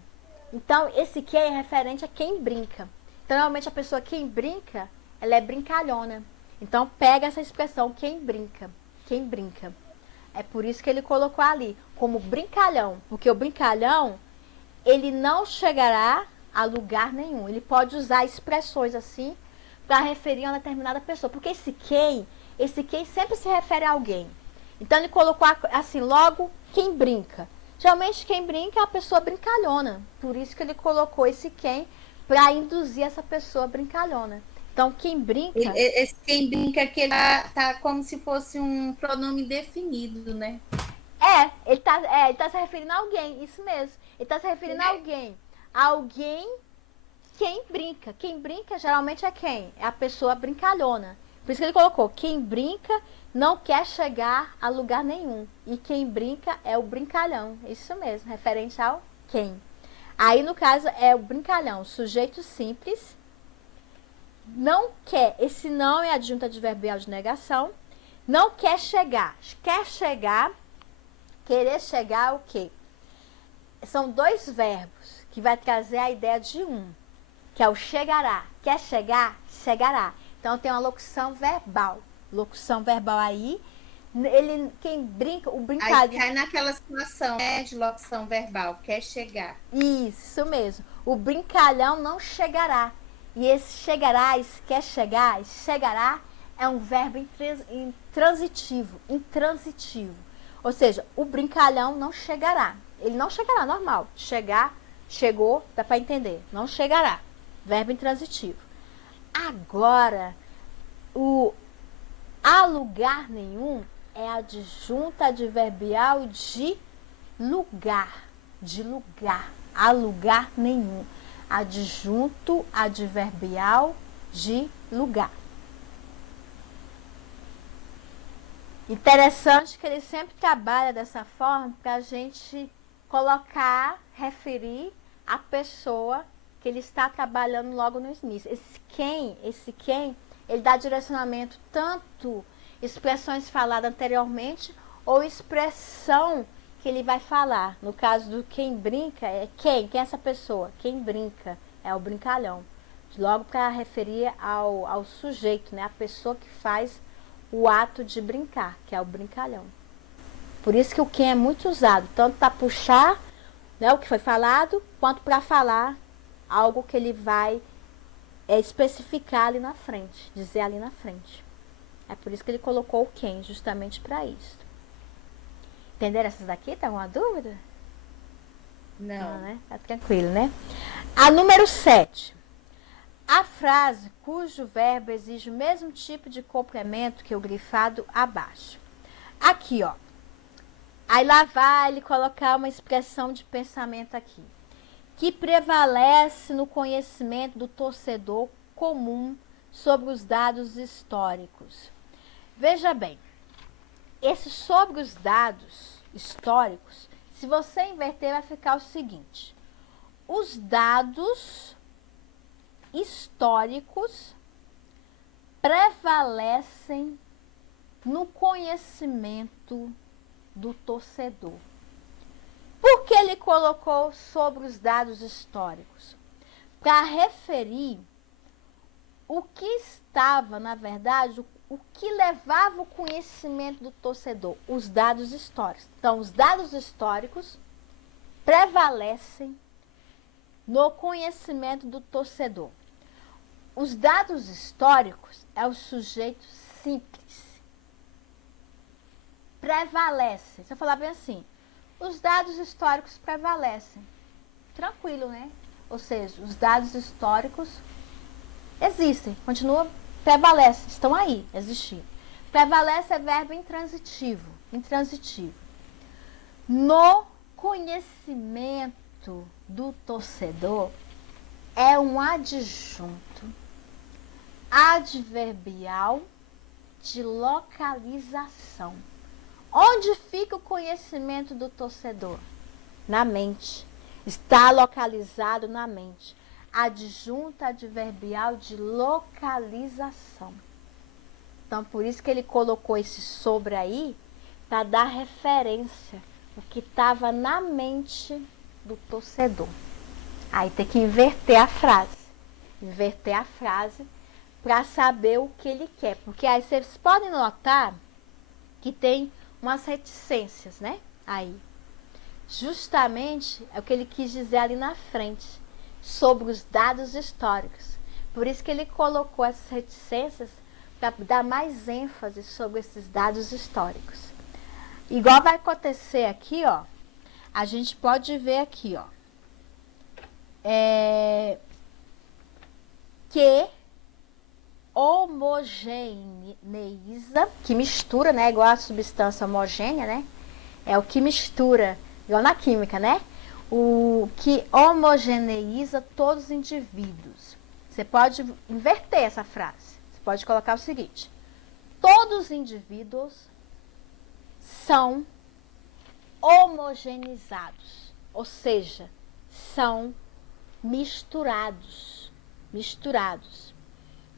Então, esse quem é referente a quem brinca. Então, normalmente, a pessoa quem brinca, ela é brincalhona. Então, pega essa expressão, quem brinca. Quem brinca. É por isso que ele colocou ali, como brincalhão. Porque o brincalhão, ele não chegará a lugar nenhum. Ele pode usar expressões assim, para referir a uma determinada pessoa. Porque esse quem sempre se refere a alguém. Então, ele colocou assim, logo, quem brinca. Geralmente, quem brinca é a pessoa brincalhona. Por isso que ele colocou esse quem, para induzir essa pessoa brincalhona. Então, quem brinca... Esse quem brinca aqui, ele tá como se fosse um pronome definido, né? Ele tá se referindo a alguém, isso mesmo. Ele tá se referindo a alguém. Alguém quem brinca. Quem brinca geralmente é quem? É a pessoa brincalhona. Por isso que ele colocou, quem brinca não quer chegar a lugar nenhum. E quem brinca é o brincalhão. Isso mesmo, referente ao quem. Aí, no caso, é o brincalhão, sujeito simples. Não quer, esse não é adjunto adverbial de negação. Não quer chegar. Quer chegar, querer chegar o quê? São dois verbos que vai trazer a ideia de um, que é o chegará. Quer chegar? Chegará. Então, tem uma locução verbal. Locução verbal aí, quem brinca, o brincalhão... Aí cai naquela situação, de locução verbal, quer chegar. Isso mesmo. O brincalhão não chegará. E esse chegará, esse quer chegar, esse chegará, é um verbo intransitivo. Ou seja, o brincalhão não chegará. Ele não chegará, normal. Chegar, chegou, dá para entender. Não chegará. Verbo intransitivo. Agora, a lugar nenhum é adjunta adverbial de lugar. De lugar. A lugar nenhum. Adjunto adverbial de lugar. Interessante que ele sempre trabalha dessa forma para a gente colocar, referir a pessoa que ele está trabalhando logo no início. Esse quem, ele dá direcionamento tanto expressões faladas anteriormente ou expressão que ele vai falar. No caso do quem brinca, quem é essa pessoa? Quem brinca é o brincalhão. Logo para referir ao sujeito, né? A pessoa que faz o ato de brincar, que é o brincalhão. Por isso que o can é muito usado, tanto para puxar, né, o que foi falado, quanto para falar algo que ele vai especificar ali na frente, dizer ali na frente. É por isso que ele colocou o can, justamente para isso. Entenderam essas daqui? Tá alguma dúvida? Não. Né? Tá tranquilo, né? A número 7. A frase cujo verbo exige o mesmo tipo de complemento que o grifado abaixo. Aqui, ó. Aí lá vai ele colocar uma expressão de pensamento aqui. Que prevalece no conhecimento do torcedor comum sobre os dados históricos. Veja bem, esse sobre os dados históricos, se você inverter, vai ficar o seguinte. Os dados históricos prevalecem no conhecimento do torcedor. Por que ele colocou sobre os dados históricos? Para referir o que estava, na verdade, o que levava o conhecimento do torcedor, os dados históricos. Então, os dados históricos prevalecem no conhecimento do torcedor. Os dados históricos é o sujeito simples. Prevalece. Se eu falar bem assim, os dados históricos prevalecem. Tranquilo, né? Ou seja, os dados históricos existem, continuam, prevalece, estão aí, existindo. Prevalece é verbo intransitivo, intransitivo. No conhecimento do torcedor é um adjunto adverbial de localização. Onde fica o conhecimento do torcedor? Na mente. Está localizado na mente. Adjunto adverbial de localização. Então, por isso que ele colocou esse sobre aí, para dar referência o que estava na mente do torcedor. Aí tem que inverter a frase. Inverter a frase para saber o que ele quer. Porque aí vocês podem notar que tem umas reticências, né? Aí. Justamente é o que ele quis dizer ali na frente, sobre os dados históricos. Por isso que ele colocou essas reticências para dar mais ênfase sobre esses dados históricos. Igual vai acontecer aqui, ó. A gente pode ver aqui, ó. Que homogeneiza, que mistura, né? Igual a substância homogênea, né? É o que mistura, igual na química, né? O que homogeneiza todos os indivíduos. Você pode inverter essa frase. Você pode colocar o seguinte: todos os indivíduos são homogeneizados, ou seja, são misturados. Misturados.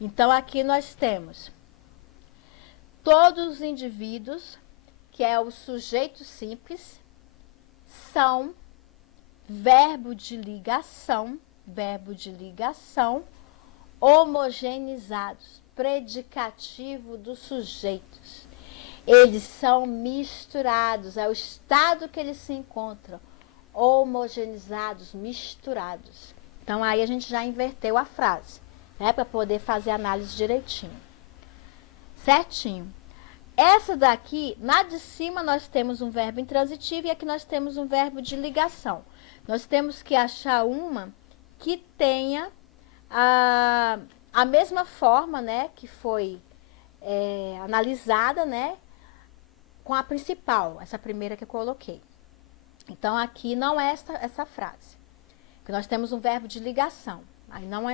Então, aqui nós temos todos os indivíduos, que é o sujeito simples, são verbo de ligação, homogeneizados, predicativo dos sujeitos. Eles são misturados, é o estado que eles se encontram, homogeneizados, misturados. Então, aí a gente já inverteu a frase, né, para poder fazer a análise direitinho. Certinho. Essa daqui, na de cima, nós temos um verbo intransitivo e aqui nós temos um verbo de ligação. Nós temos que achar uma que tenha a mesma forma, né, que foi analisada, né, com a principal, essa primeira que eu coloquei. Então, aqui não é essa frase. Porque nós temos um verbo de ligação. Aí não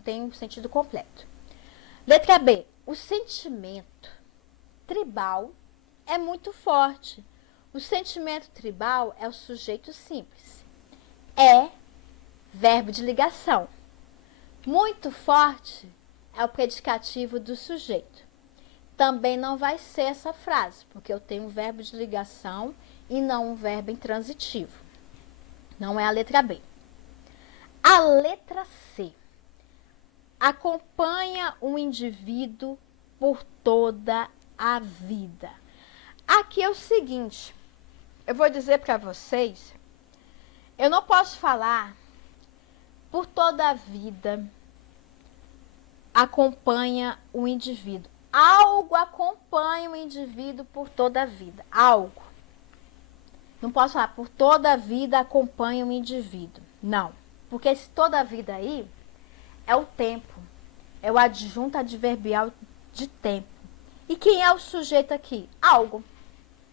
tem um sentido completo. Letra B. O sentimento tribal é muito forte. O sentimento tribal é o sujeito simples. É verbo de ligação. Muito forte é o predicativo do sujeito. Também não vai ser essa frase, porque eu tenho um verbo de ligação e não um verbo intransitivo. Não é a letra B. A letra C. Acompanha um indivíduo por toda a vida. Aqui é o seguinte, eu vou dizer para vocês, eu não posso falar por toda a vida acompanha o indivíduo. Algo acompanha o indivíduo por toda a vida. Algo. Não posso falar por toda a vida acompanha o indivíduo. Não. Porque esse toda a vida aí é o tempo. É o adjunto adverbial de tempo. E quem é o sujeito aqui? Algo.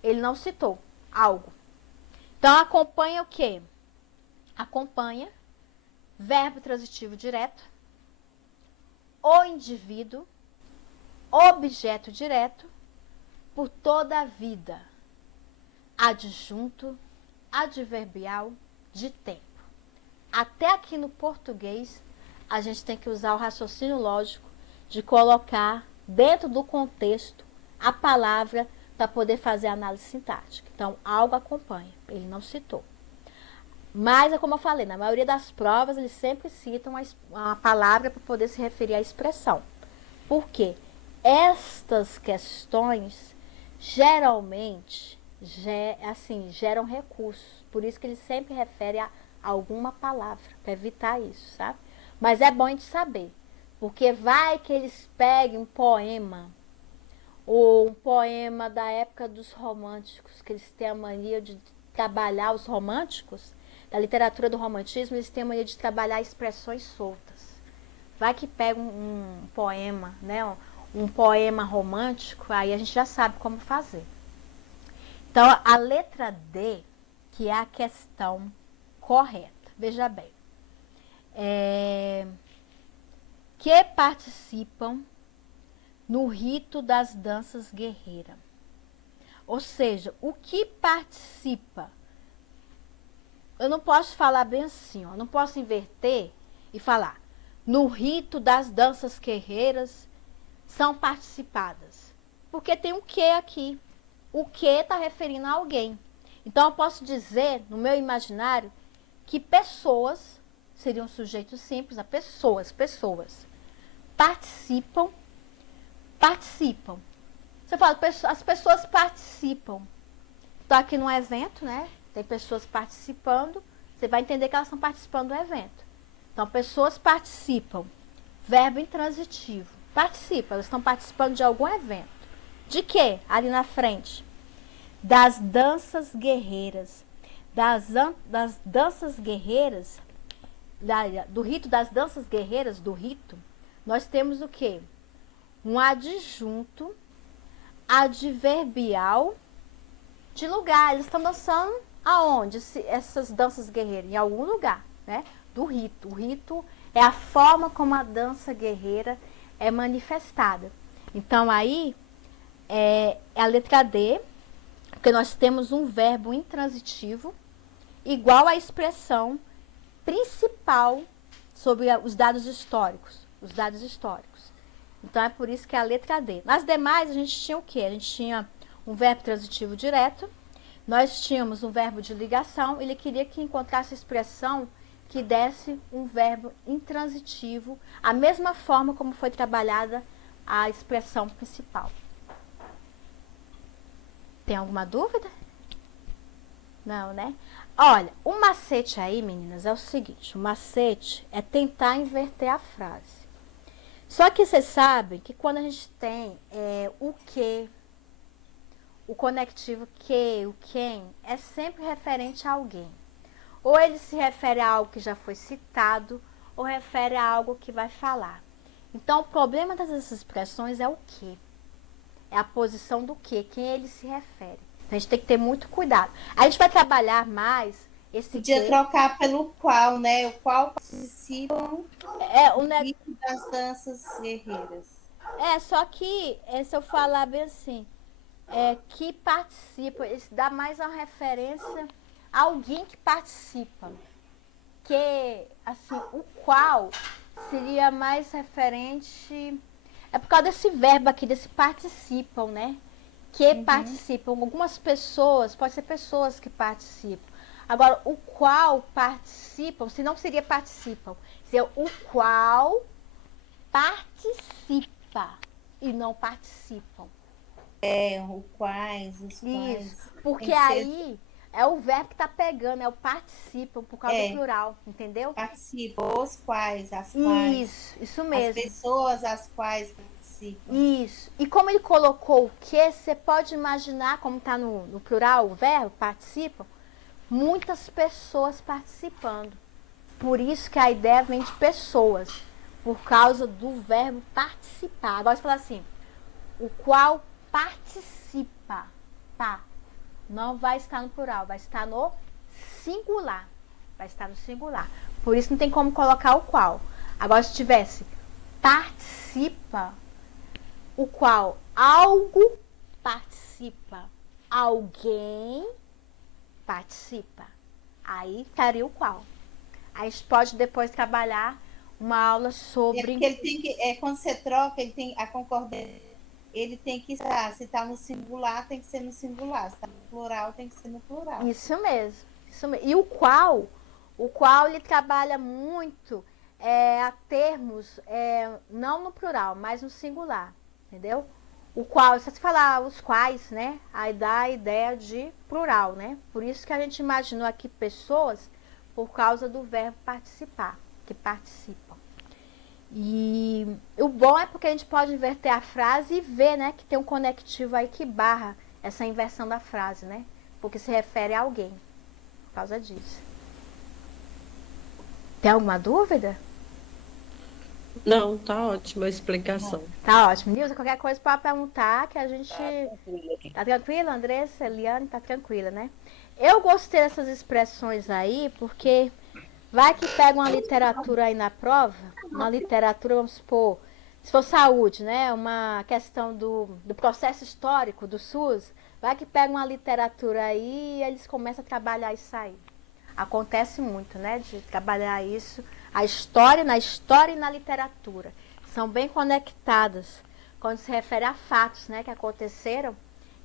Ele não citou. Algo. Então, acompanha o quê? Acompanha, verbo transitivo direto, o indivíduo, objeto direto, por toda a vida, adjunto, adverbial de tempo. Até aqui no português, a gente tem que usar o raciocínio lógico de colocar dentro do contexto a palavra para poder fazer a análise sintática. Então, algo acompanha, ele não citou. Mas, é como eu falei, na maioria das provas, eles sempre citam a palavra para poder se referir à expressão. Por quê? Estas questões, geralmente, geram recursos. Por isso que eles sempre referem a alguma palavra, para evitar isso, sabe? Mas é bom a gente saber, porque vai que eles peguem um poema, ou um poema da época dos românticos, que eles têm a mania de trabalhar os românticos, da literatura do romantismo, eles têm a mania de trabalhar expressões soltas. Vai que pega um poema, né, um poema romântico, aí a gente já sabe como fazer. Então, a letra D, que é a questão correta, veja bem, que participam no rito das danças guerreiras. Ou seja, o que participa? Eu não posso falar bem assim, ó, não posso inverter e falar no rito das danças guerreiras são participadas. Porque tem um que aqui. O que está referindo a alguém. Então, eu posso dizer, no meu imaginário, que pessoas, seriam sujeitos simples, a pessoas, participam. Você fala, as pessoas participam. Então, aqui num evento, né? Tem pessoas participando, você vai entender que elas estão participando do evento. Então, pessoas participam. Verbo intransitivo. Participa, elas estão participando de algum evento. De quê? Ali na frente. Das danças guerreiras. Das danças guerreiras, do rito das danças guerreiras, do rito, nós temos o quê? Um adjunto adverbial de lugar. Eles estão dançando aonde? Essas danças guerreiras? Em algum lugar, né? Do rito. O rito é a forma como a dança guerreira é manifestada. Então, aí, é a letra D, porque nós temos um verbo intransitivo igual à expressão principal sobre os dados históricos. Então, é por isso que é a letra D. Nas demais, a gente tinha o quê? A gente tinha um verbo transitivo direto, nós tínhamos um verbo de ligação, ele queria que encontrasse a expressão que desse um verbo intransitivo, a mesma forma como foi trabalhada a expressão principal. Tem alguma dúvida? Não, né? Olha, o macete aí, meninas, é o seguinte, o macete é tentar inverter a frase. Só que vocês sabem que quando a gente tem o que, o conectivo que, o quem, é sempre referente a alguém. Ou ele se refere a algo que já foi citado, ou refere a algo que vai falar. Então, o problema dessas expressões é o que. É a posição do que, quem ele se refere. Então, a gente tem que ter muito cuidado. A gente vai trabalhar mais esse podia que... trocar pelo qual, né? O qual participam das danças guerreiras. Só que, se eu falar bem assim, que participa, isso dá mais uma referência a alguém que participa. Que, assim, o qual seria mais referente... É por causa desse verbo aqui, desse participam, né? Que participam. Algumas pessoas, pode ser pessoas que participam. Agora, o qual participam, se não seria participam, seria o qual participa e não participam. O quais, os quais. Isso, porque Tem que ser aí é o verbo que tá pegando, é o participam, por causa do plural, entendeu? participam, os quais, as quais. Isso As mesmo. pessoas as quais participam. Isso. E como ele colocou o que, você pode imaginar, como está no plural, o verbo, participam, muitas pessoas participando. Por isso que a ideia vem de pessoas, por causa do verbo participar. Agora você fala assim, o qual participa, tá? Não vai estar no plural, vai estar no singular. Vai estar no singular. Por isso não tem como colocar o qual. Agora se tivesse participa, o qual algo participa, alguém participa. Aí estaria o qual. A gente pode depois trabalhar uma aula sobre... Ele tem que, quando você troca, ele tem a concordância, ele tem que estar, se está no singular, tem que ser no singular, se está no plural, tem que ser no plural. Isso mesmo, isso mesmo. E o qual ele trabalha muito a termos, não no plural, mas no singular, entendeu? O qual, se você falar os quais, né, aí dá a ideia de plural, né? Por isso que a gente imaginou aqui pessoas por causa do verbo participar, que participam. E o bom é porque a gente pode inverter a frase e ver, né, que tem um conectivo aí que barra essa inversão da frase, né? Porque se refere a alguém, por causa disso. Tem alguma dúvida? Não, tá ótima a explicação. Tá ótimo. Nilza, qualquer coisa pode perguntar que a gente... Tá tranquila, Andressa? Eliane, tá tranquila, né? Eu gostei dessas expressões aí, porque vai que pega uma literatura aí na prova, uma literatura, vamos supor, se for saúde, né? Uma questão do processo histórico do SUS, vai que pega uma literatura aí e eles começam a trabalhar isso aí. Acontece muito, né? De trabalhar isso. A história, na história e na literatura. São bem conectadas quando se refere a fatos, né? Que aconteceram.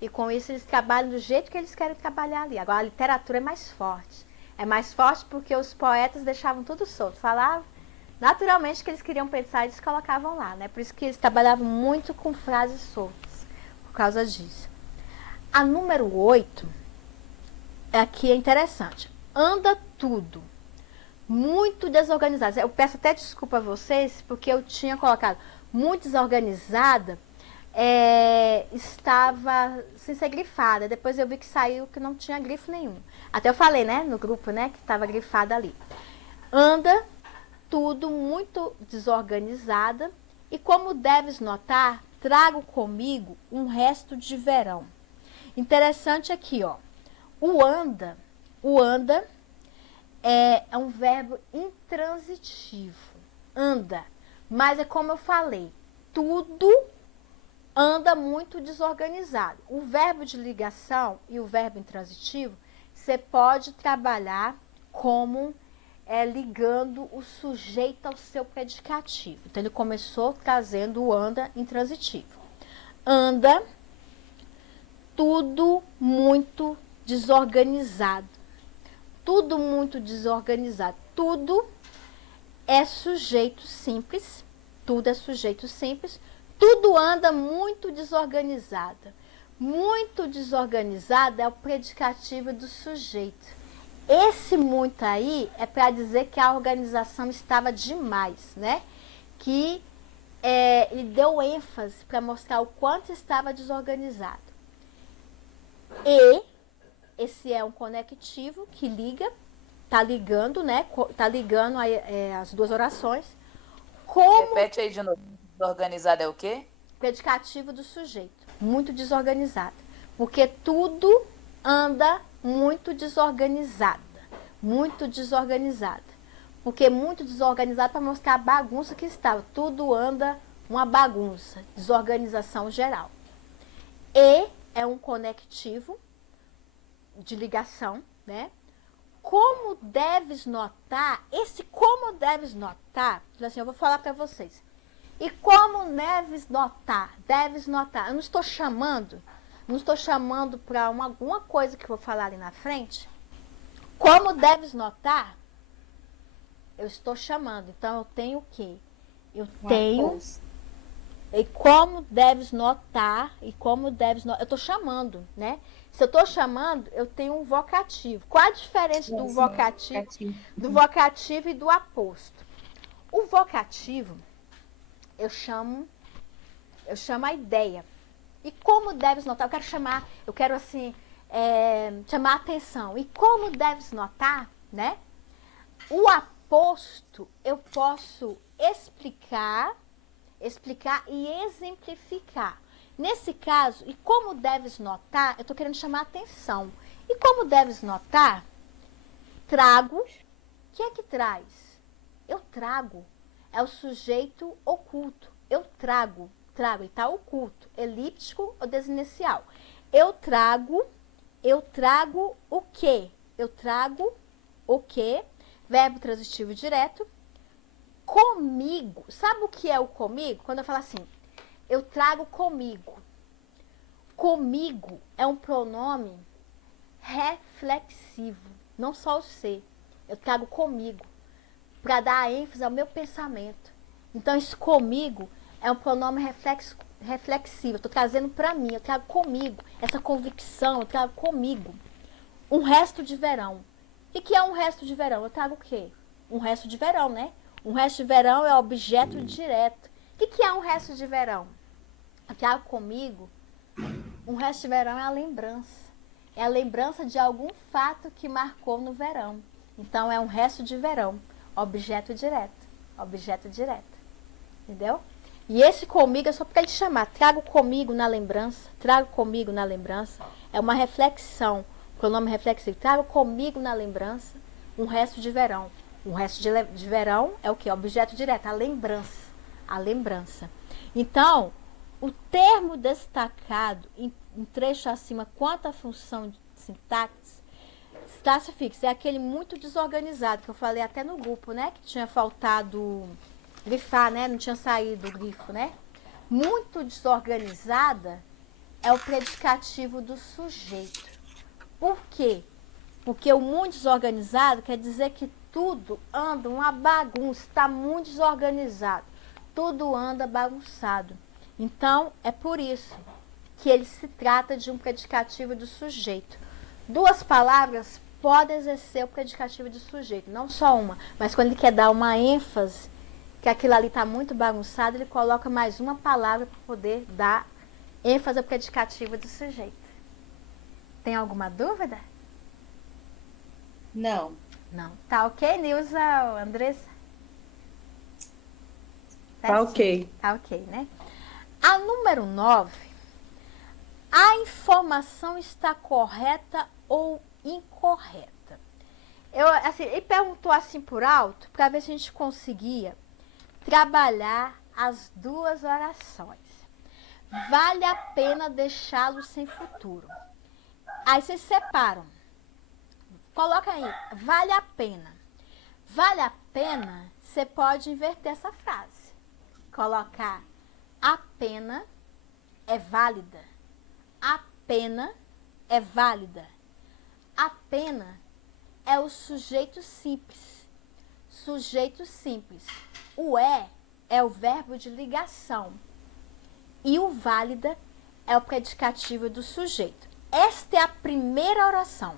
E com isso eles trabalham do jeito que eles querem trabalhar ali. Agora a literatura é mais forte. É mais forte porque os poetas deixavam tudo solto. Falavam naturalmente que eles queriam pensar e eles colocavam lá, né? Por isso que eles trabalhavam muito com frases soltas. Por causa disso. A número 8, aqui é interessante. Anda tudo. Muito desorganizado. Eu peço até desculpa a vocês, porque eu tinha colocado muito desorganizada. Estava sem ser grifada. Depois eu vi que saiu que não tinha grifo nenhum. Até eu falei, né, no grupo, né, que estava grifada ali. Anda tudo muito desorganizada e como deves notar, trago comigo um resto de verão. Interessante aqui, ó. O anda é um verbo intransitivo. Anda. Mas é como eu falei, tudo anda muito desorganizado. O verbo de ligação e o verbo intransitivo, você pode trabalhar como ligando o sujeito ao seu predicativo. Então, ele começou trazendo o anda intransitivo. Anda tudo muito desorganizado. Tudo muito desorganizado. Tudo é sujeito simples. Tudo é sujeito simples. Tudo anda muito desorganizado. Muito desorganizado é o predicativo do sujeito. Esse muito aí é para dizer que a organização estava demais, né? Que ele deu ênfase para mostrar o quanto estava desorganizado. E esse é um conectivo que liga, tá ligando, né? Tá ligando as duas orações. Repete aí de novo. Desorganizado é o quê? Predicativo do sujeito. Muito desorganizado. Porque tudo anda muito desorganizada. Muito desorganizada. Porque muito desorganizado para mostrar a bagunça que estava. Tudo anda uma bagunça. Desorganização geral. E é um conectivo de ligação, né? Como deves notar, esse como deves notar, assim, eu vou falar para vocês. E como deves notar? Deves notar. Eu não estou chamando para alguma coisa que eu vou falar ali na frente. Como deves notar? Eu estou chamando. Então, eu tenho o quê? Eu tenho E como deves notar, eu estou chamando, né? Se eu estou chamando, eu tenho um vocativo. Qual a diferença do vocativo e do aposto? O vocativo, eu chamo a ideia. E como deves notar, eu quero assim, chamar a atenção. E como deves notar, né? O aposto, eu posso explicar e exemplificar. Nesse caso, e como deves notar, eu estou querendo chamar a atenção. E como deves notar, trago. O que é que traz? Eu trago. É o sujeito oculto. Eu trago. Ele está oculto. Elíptico ou desinicial. Eu trago o quê? Eu trago o quê? Verbo transitivo direto. Comigo. Sabe o que é o comigo? Quando eu falo assim, eu trago comigo. Comigo é um pronome reflexivo. Não só o ser. Eu trago comigo. Para dar ênfase ao meu pensamento. Então, esse comigo é um pronome reflexivo. Eu estou trazendo para mim. Eu trago comigo. Essa convicção, eu trago comigo. Um resto de verão. O que é um resto de verão? Eu trago o quê? Um resto de verão, né? Um resto de verão é objeto direto. O que é um resto de verão? Eu trago comigo. Um resto de verão é a lembrança. É a lembrança de algum fato que marcou no verão. Então, é um resto de verão. Objeto direto. Objeto direto. Entendeu? E esse comigo é só para ele chamar. Trago comigo na lembrança. Trago comigo na lembrança. É uma reflexão. Pronome reflexivo. Trago comigo na lembrança um resto de verão. Um resto de verão é o que? Objeto direto. A lembrança. A lembrança. Então, o termo destacado em trecho acima quanto à função de sintaxe, sintaxe fixa, é aquele muito desorganizado, que eu falei até no grupo, né? Que tinha faltado grifar, né? Não tinha saído o grifo, né? Muito desorganizada é o predicativo do sujeito. Por quê? Porque o muito desorganizado quer dizer que tudo anda uma bagunça, está muito desorganizado. Tudo anda bagunçado. Então, é por isso que ele se trata de um predicativo do sujeito. Duas palavras podem exercer o predicativo de sujeito, não só uma, mas quando ele quer dar uma ênfase, que aquilo ali está muito bagunçado, ele coloca mais uma palavra para poder dar ênfase ao predicativo do sujeito. Tem alguma dúvida? Não. Não. Tá ok, Nilza, Andressa? Tá ok. Tá ok, né? A número 9, a informação está correta ou incorreta? Ele perguntou assim por alto, para ver se a gente conseguia trabalhar as duas orações. Vale a pena deixá-lo sem futuro. Aí vocês separam. Coloca aí, vale a pena. Vale a pena, você pode inverter essa frase. Colocar a pena é válida. A pena é válida. A pena é o sujeito simples. Sujeito simples. O é o verbo de ligação. E o válida é o predicativo do sujeito. Esta é a primeira oração.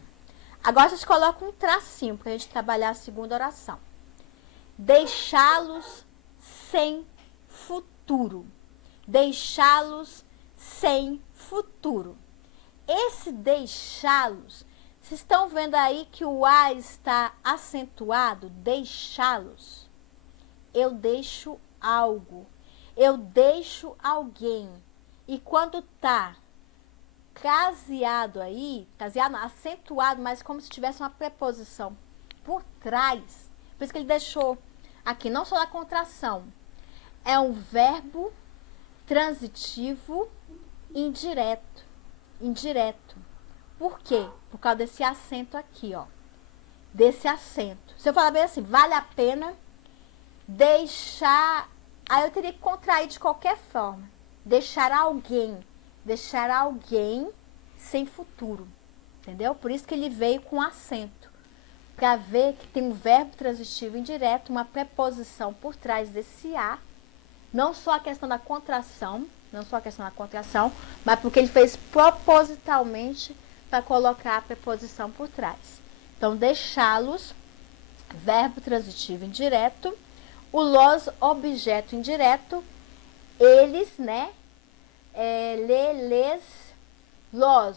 Agora vocês colocam um tracinho para a gente trabalhar a segunda oração. Deixá-los sem futuro. Deixá-los sem futuro. Esse deixá-los, vocês estão vendo aí que o A está acentuado? Deixá-los. Eu deixo algo. Eu deixo alguém. E quando está caseado aí, caseado, acentuado, mas como se tivesse uma preposição por trás. Por isso que ele deixou aqui, não só a contração. É um verbo transitivo indireto. Indireto. Por quê? Por causa desse acento aqui, ó. Desse acento. Se eu falar bem assim, vale a pena deixar... Aí eu teria que contrair de qualquer forma. Deixar alguém sem futuro. Entendeu? Por isso que ele veio com acento. Para ver que tem um verbo transitivo indireto, uma preposição por trás desse A, Não só a questão da contração, mas porque ele fez propositalmente para colocar a preposição por trás. Então, deixá-los, verbo transitivo indireto, o los, objeto indireto, eles, né? Les, los.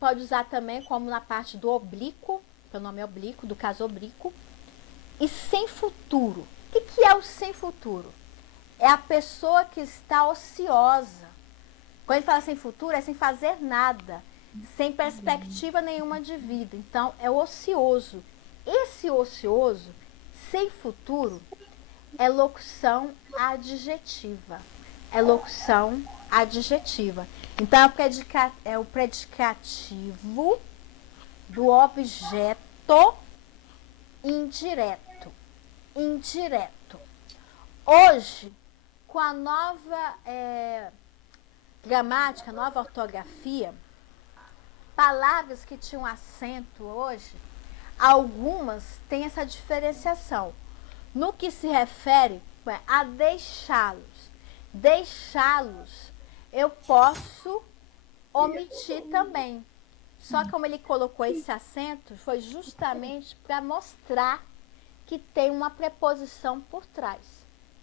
Pode usar também como na parte do oblíquo, pronome oblíquo, do caso oblíquo. E sem futuro. O que é o sem futuro? É a pessoa que está ociosa. Quando ele fala sem futuro, é sem fazer nada, sem perspectiva nenhuma de vida. Então, é ocioso. Esse ocioso, sem futuro, é locução adjetiva. Então, é o predicativo do objeto indireto. Hoje, com a nova gramática, nova ortografia, palavras que tinham acento hoje, algumas têm essa diferenciação. No que se refere a deixá-los. Deixá-los, eu posso omitir também. Só que como ele colocou esse acento, foi justamente para mostrar que tem uma preposição por trás.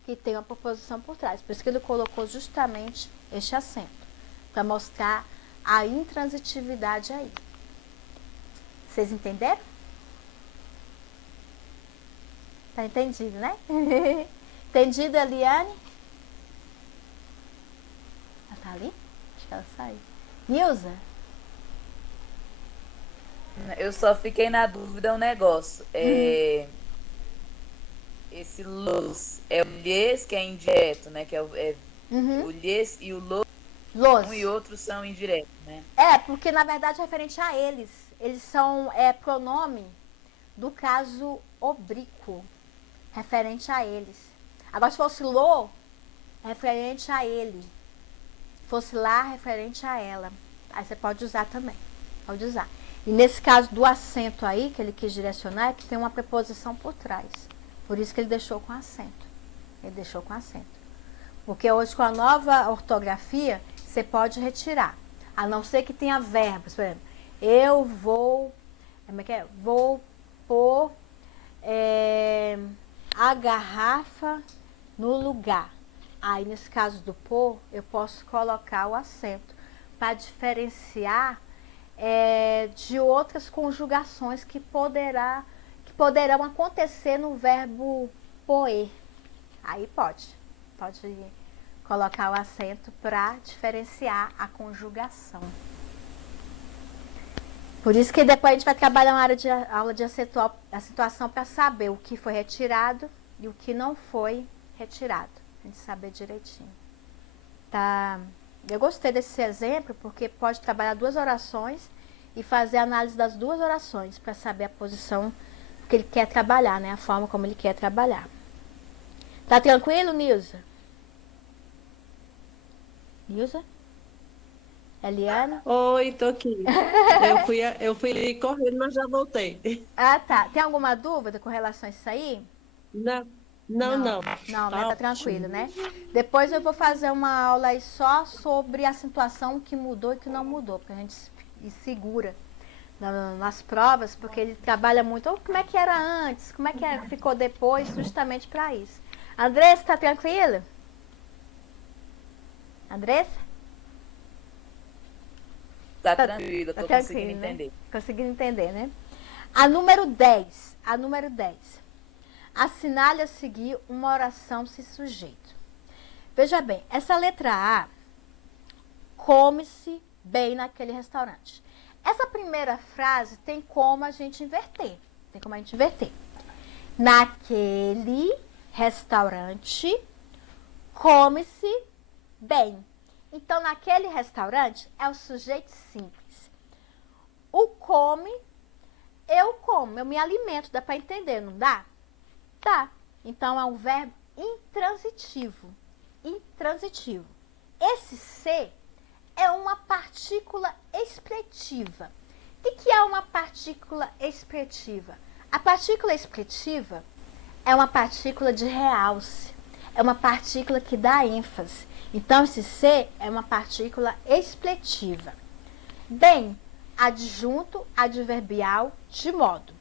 Por isso que ele colocou justamente este acento. Para mostrar a intransitividade aí. Vocês entenderam? Tá entendido, né? Entendido, Eliane? Ela tá ali? Acho que ela saiu. Nilza? Eu só fiquei na dúvida um negócio. Esse los é o lhes, que é indireto, né? Que é o lhes e o los. Um e outro são indiretos, né? Porque na verdade é referente a eles. Eles são pronome do caso oblíquo, referente a eles. Agora, se fosse lo, referente a ele. Se fosse lá, referente a ela. Aí você pode usar também. Pode usar. E nesse caso do acento aí, que ele quis direcionar, é que tem uma preposição por trás. Por isso que ele deixou com acento. Porque hoje, com a nova ortografia, você pode retirar. A não ser que tenha verbos. Por exemplo, eu vou... Como é que é? Vou pôr a garrafa no lugar. Aí, nesse caso do pôr, eu posso colocar o acento para diferenciar de outras conjugações que poderão acontecer no verbo poer. Aí pode colocar o acento para diferenciar a conjugação. Por isso que depois a gente vai trabalhar uma aula de acentuação para saber o que foi retirado e o que não foi retirado. A gente saber direitinho. Tá? Eu gostei desse exemplo porque pode trabalhar duas orações e fazer a análise das duas orações para saber a posição que ele quer trabalhar, né? A forma como ele quer trabalhar. Tá tranquilo, Nilza? Nilza? Eliane? Oi, tô aqui. Eu fui correndo, mas já voltei. Ah, tá. Tem alguma dúvida com relação a isso aí? Não. Não, tá tranquilo, né? Depois eu vou fazer uma aula aí só sobre a acentuação que mudou e que não mudou, porque a gente segura nas provas, porque ele trabalha muito como é que era antes, como é que ficou depois, justamente para isso. Andressa, tá tranquila? Andressa? Tá tranquila, tô conseguindo entender. Conseguindo entender, né? A número 10. Assinale a seguir uma oração sem sujeito. Veja bem, essa letra A, come-se bem naquele restaurante. Essa primeira frase tem como a gente inverter. Naquele restaurante, come-se bem. Então, naquele restaurante é o sujeito simples. O come, eu como, eu me alimento, dá para entender, não dá? Tá. Então, é um verbo intransitivo. Esse ser é uma partícula expretiva. O que é uma partícula expretiva? A partícula expretiva é uma partícula de realce. é uma partícula que dá ênfase. Então, esse C é uma partícula expletiva. Bem, adjunto, adverbial, de modo.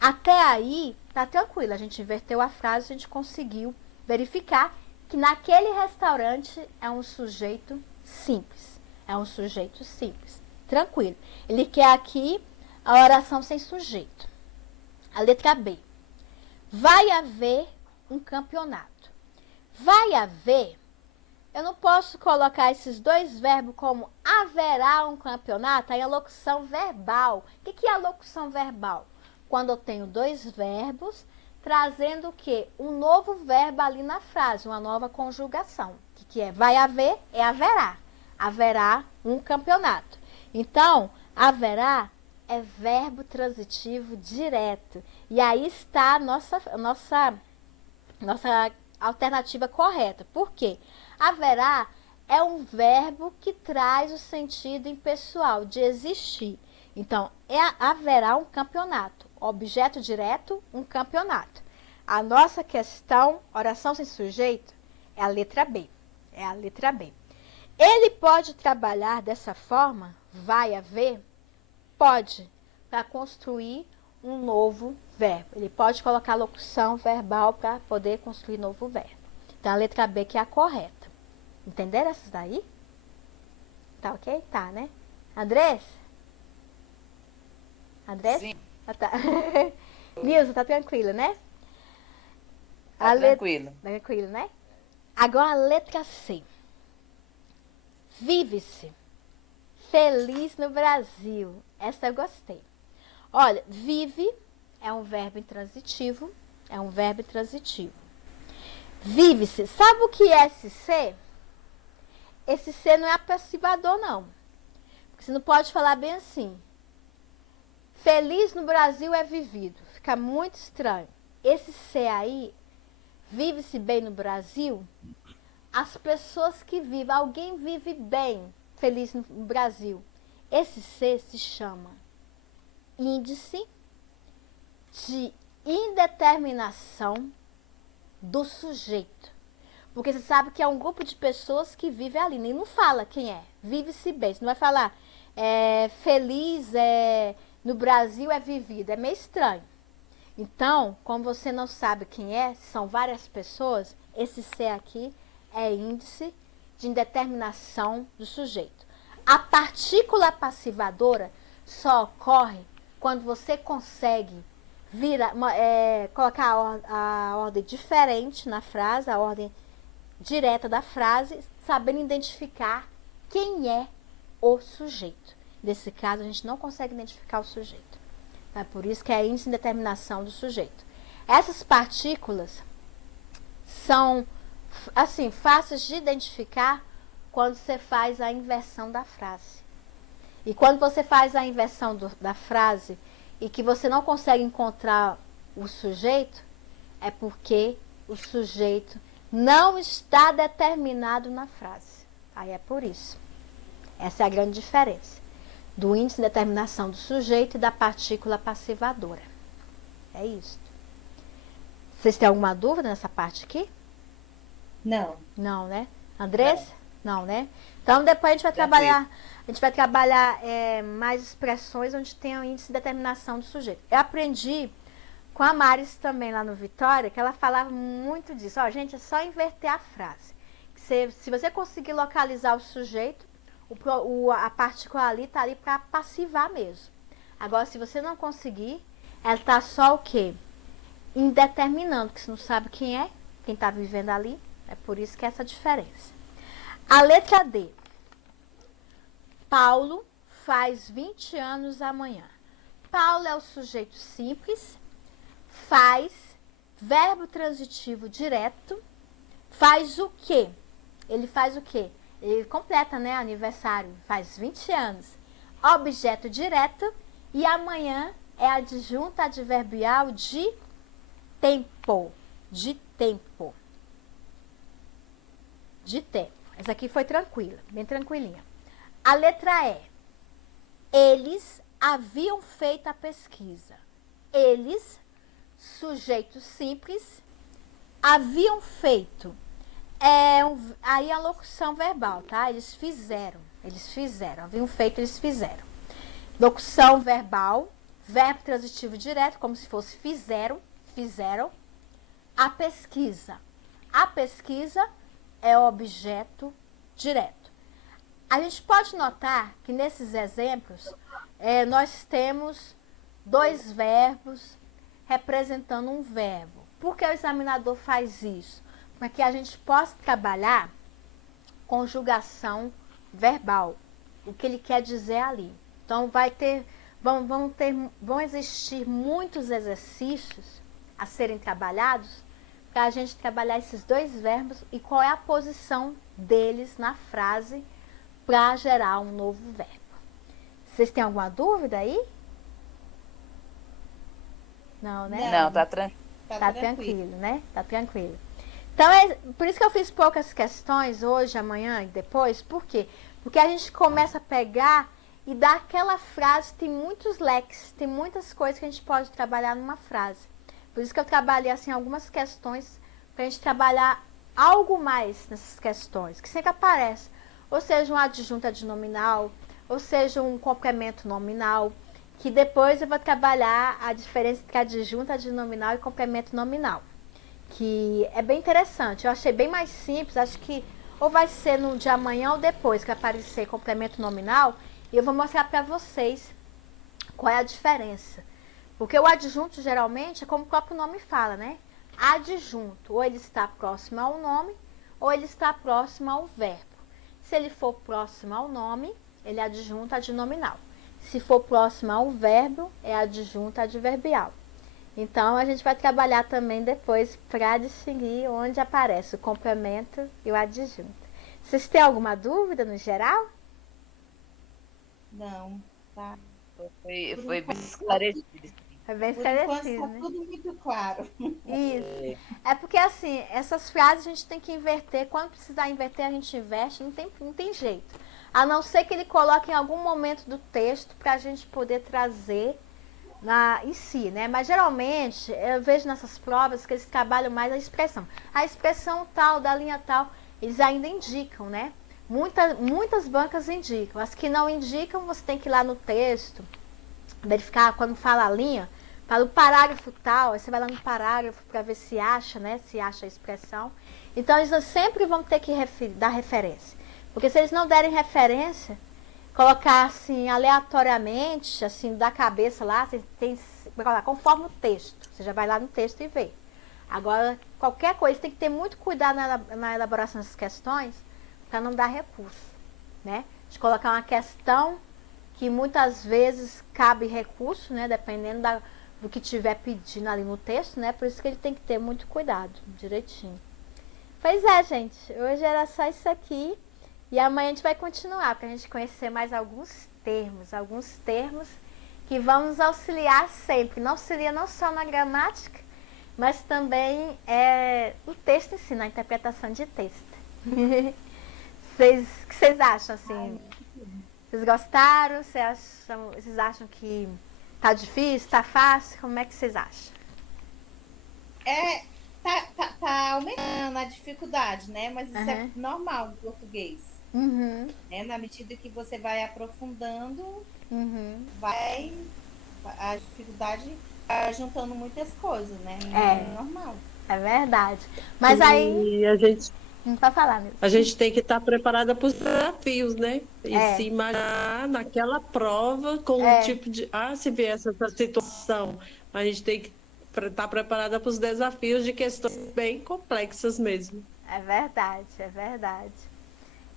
Até aí, tá tranquilo. A gente inverteu a frase, a gente conseguiu verificar que naquele restaurante é um sujeito simples. É um sujeito simples. Tranquilo. Ele quer aqui a oração sem sujeito. A letra B. Vai haver um campeonato. Vai haver, eu não posso colocar esses dois verbos como haverá um campeonato, aí a locução verbal. O que é a locução verbal? Quando eu tenho dois verbos, trazendo o quê? Um novo verbo ali na frase, uma nova conjugação. O que é? Vai haver é haverá. Haverá um campeonato. Então, haverá é verbo transitivo direto. E aí está a nossa alternativa correta. Por quê? Haverá é um verbo que traz o sentido impessoal, de existir. Então, haverá um campeonato. Objeto direto, um campeonato. A nossa questão, oração sem sujeito, é a letra B. É a letra B. Ele pode trabalhar dessa forma? Vai haver? Pode, para construir um novo verbo. Ele pode colocar locução verbal para poder construir novo verbo. Então, a letra B que é a correta. Entenderam essas daí? Tá ok? Tá, né? Andrés? Andrés? Sim. Ah, tá. Nilson, tá tranquilo, né? Tá tranquilo. Tranquilo, né? Agora a letra C. Vive-se feliz no Brasil. Essa eu gostei. Olha, vive é um verbo intransitivo. É um verbo intransitivo. Vive-se. Sabe o que é esse C? Esse C não é passivador, não. Porque você não pode falar bem assim. Feliz no Brasil é vivido. Fica muito estranho. Esse C aí, vive-se bem no Brasil, as pessoas que vivem, alguém vive bem, feliz no Brasil. Esse C se chama índice de indeterminação do sujeito. Porque você sabe que é um grupo de pessoas que vive ali, nem não fala quem é. Vive-se bem. Você não vai falar feliz no Brasil é vivido. É meio estranho. Então, como você não sabe quem é, são várias pessoas, esse C aqui é índice de indeterminação do sujeito. A partícula passivadora só ocorre quando você consegue colocar a ordem diferente na frase, a ordem direta da frase, sabendo identificar quem é o sujeito. Nesse caso, a gente não consegue identificar o sujeito. É por isso que é a índice de determinação do sujeito. Essas partículas são, assim, fáceis de identificar quando você faz a inversão da frase. E quando você faz a inversão da frase e que você não consegue encontrar o sujeito, é porque o sujeito não está determinado na frase. Aí é por isso. Essa é a grande diferença do índice de determinação do sujeito e da partícula passivadora. É isso. Vocês têm alguma dúvida nessa parte aqui? Não. Não, né? Andrés? Não, né? Então, depois a gente vai trabalhar mais expressões onde tem o índice de determinação do sujeito. Eu aprendi com a Maris também lá no Vitória, que ela falava muito disso. Ó, gente, é só inverter a frase. Se você conseguir localizar o sujeito, a partícula ali está ali para passivar mesmo. Agora, se você não conseguir, ela está só o quê? Indeterminando, que você não sabe quem é, quem está vivendo ali. É por isso que é essa diferença. A letra D. Paulo faz 20 anos amanhã. Paulo é o sujeito simples, faz, verbo transitivo direto, faz o quê? Ele faz o quê? Ele completa, né, aniversário, faz 20 anos. Objeto direto e amanhã é adjunto adverbial de tempo. De tempo. De tempo. Essa aqui foi tranquila, bem tranquilinha. A letra E. Eles haviam feito a pesquisa. Eles, sujeito simples, haviam feito. Aí a locução verbal, tá? Eles fizeram, haviam feito, eles fizeram. Locução verbal, verbo transitivo direto, como se fosse fizeram. A pesquisa é objeto direto. A gente pode notar que nesses exemplos, nós temos 2 verbos representando um verbo. Por que o examinador faz isso? Para que a gente possa trabalhar conjugação verbal, o que ele quer dizer ali. Então, vão existir muitos exercícios a serem trabalhados para a gente trabalhar esses 2 verbos e qual é a posição deles na frase para gerar um novo verbo. Vocês têm alguma dúvida aí? Não, né? Não, tá tranquilo. Tá tranquilo, né? Tá tranquilo. Então, por isso que eu fiz poucas questões hoje, amanhã e depois. Por quê? Porque a gente começa a pegar e dar aquela frase, tem muitos leques, tem muitas coisas que a gente pode trabalhar numa frase. Por isso que eu trabalhei assim algumas questões para a gente trabalhar algo mais nessas questões, que sempre aparece. Ou seja, um adjunto adnominal, ou seja, um complemento nominal, que depois eu vou trabalhar a diferença entre adjunto adnominal e complemento nominal, que é bem interessante. Eu achei bem mais simples, acho que ou vai ser no de amanhã ou depois que aparecer complemento nominal, e eu vou mostrar para vocês qual é a diferença. Porque o adjunto geralmente é como o próprio nome fala, né? Adjunto, ou ele está próximo ao nome, ou ele está próximo ao verbo. Se ele for próximo ao nome, ele é adjunto adnominal. Se for próximo ao verbo, é adjunto adverbial. Então, a gente vai trabalhar também depois para distinguir onde aparece o complemento e o adjunto. Vocês têm alguma dúvida no geral? Não, tá. Foi bem esclarecido. Foi bem Por enquanto esclarecido, tá né? tudo muito claro. Isso. É porque, assim, essas frases a gente tem que inverter. Quando precisar inverter, a gente inverte. Não tem jeito. A não ser que ele coloque em algum momento do texto para a gente poder trazer em si, né? Mas, geralmente, eu vejo nessas provas que eles trabalham mais a expressão. A expressão tal, da linha tal, eles ainda indicam, né? Muitas bancas indicam. As que não indicam, você tem que ir lá no texto, verificar quando fala a linha, para o parágrafo tal, aí você vai lá no parágrafo para ver se acha, né? Se acha a expressão. Então, eles sempre vão ter que dar referência. Porque se eles não derem referência, colocar assim, aleatoriamente, assim, da cabeça lá, você tem que colocar conforme o texto. Você já vai lá no texto e vê. Agora, qualquer coisa, tem que ter muito cuidado na elaboração dessas questões, para não dar recurso, né? De colocar uma questão que muitas vezes cabe recurso, né? Dependendo do que tiver pedindo ali no texto, né? Por isso que ele tem que ter muito cuidado, direitinho. Pois é, gente. Hoje era só isso aqui. E amanhã a gente vai continuar, para a gente conhecer mais alguns termos que vão nos auxiliar sempre. Não auxilia não só na gramática, mas também o texto em si, na interpretação de texto. O que vocês acham, assim? Vocês gostaram? Vocês acham que tá difícil, tá fácil? Como é que vocês acham? Tá aumentando a dificuldade, né? Mas isso é normal no português. Né? Na medida que você vai aprofundando, a dificuldade vai juntando muitas coisas, né? É normal. É verdade. Mas aí... a gente... Não pode falar mesmo. A gente tem que estar preparada para os desafios, né? E se imaginar naquela prova com um tipo de... se vier essa situação, a gente tem que estar preparada para os desafios de questões bem complexas mesmo. É verdade, é verdade.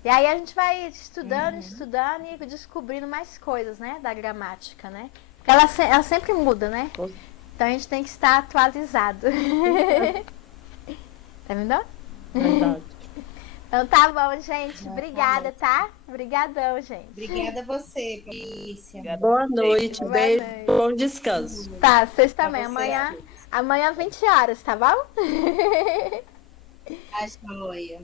E aí a gente vai estudando e descobrindo mais coisas, né? Da gramática, né? Porque ela sempre muda, né? Então a gente tem que estar atualizado. Tá vendo? Verdade. Então tá bom, gente. Obrigada, tá? Obrigadão, gente. Obrigada a você, Patrícia. Boa noite, beijo, bom descanso. Tá, vocês também. Amanhã 20 horas, tá bom? A joia.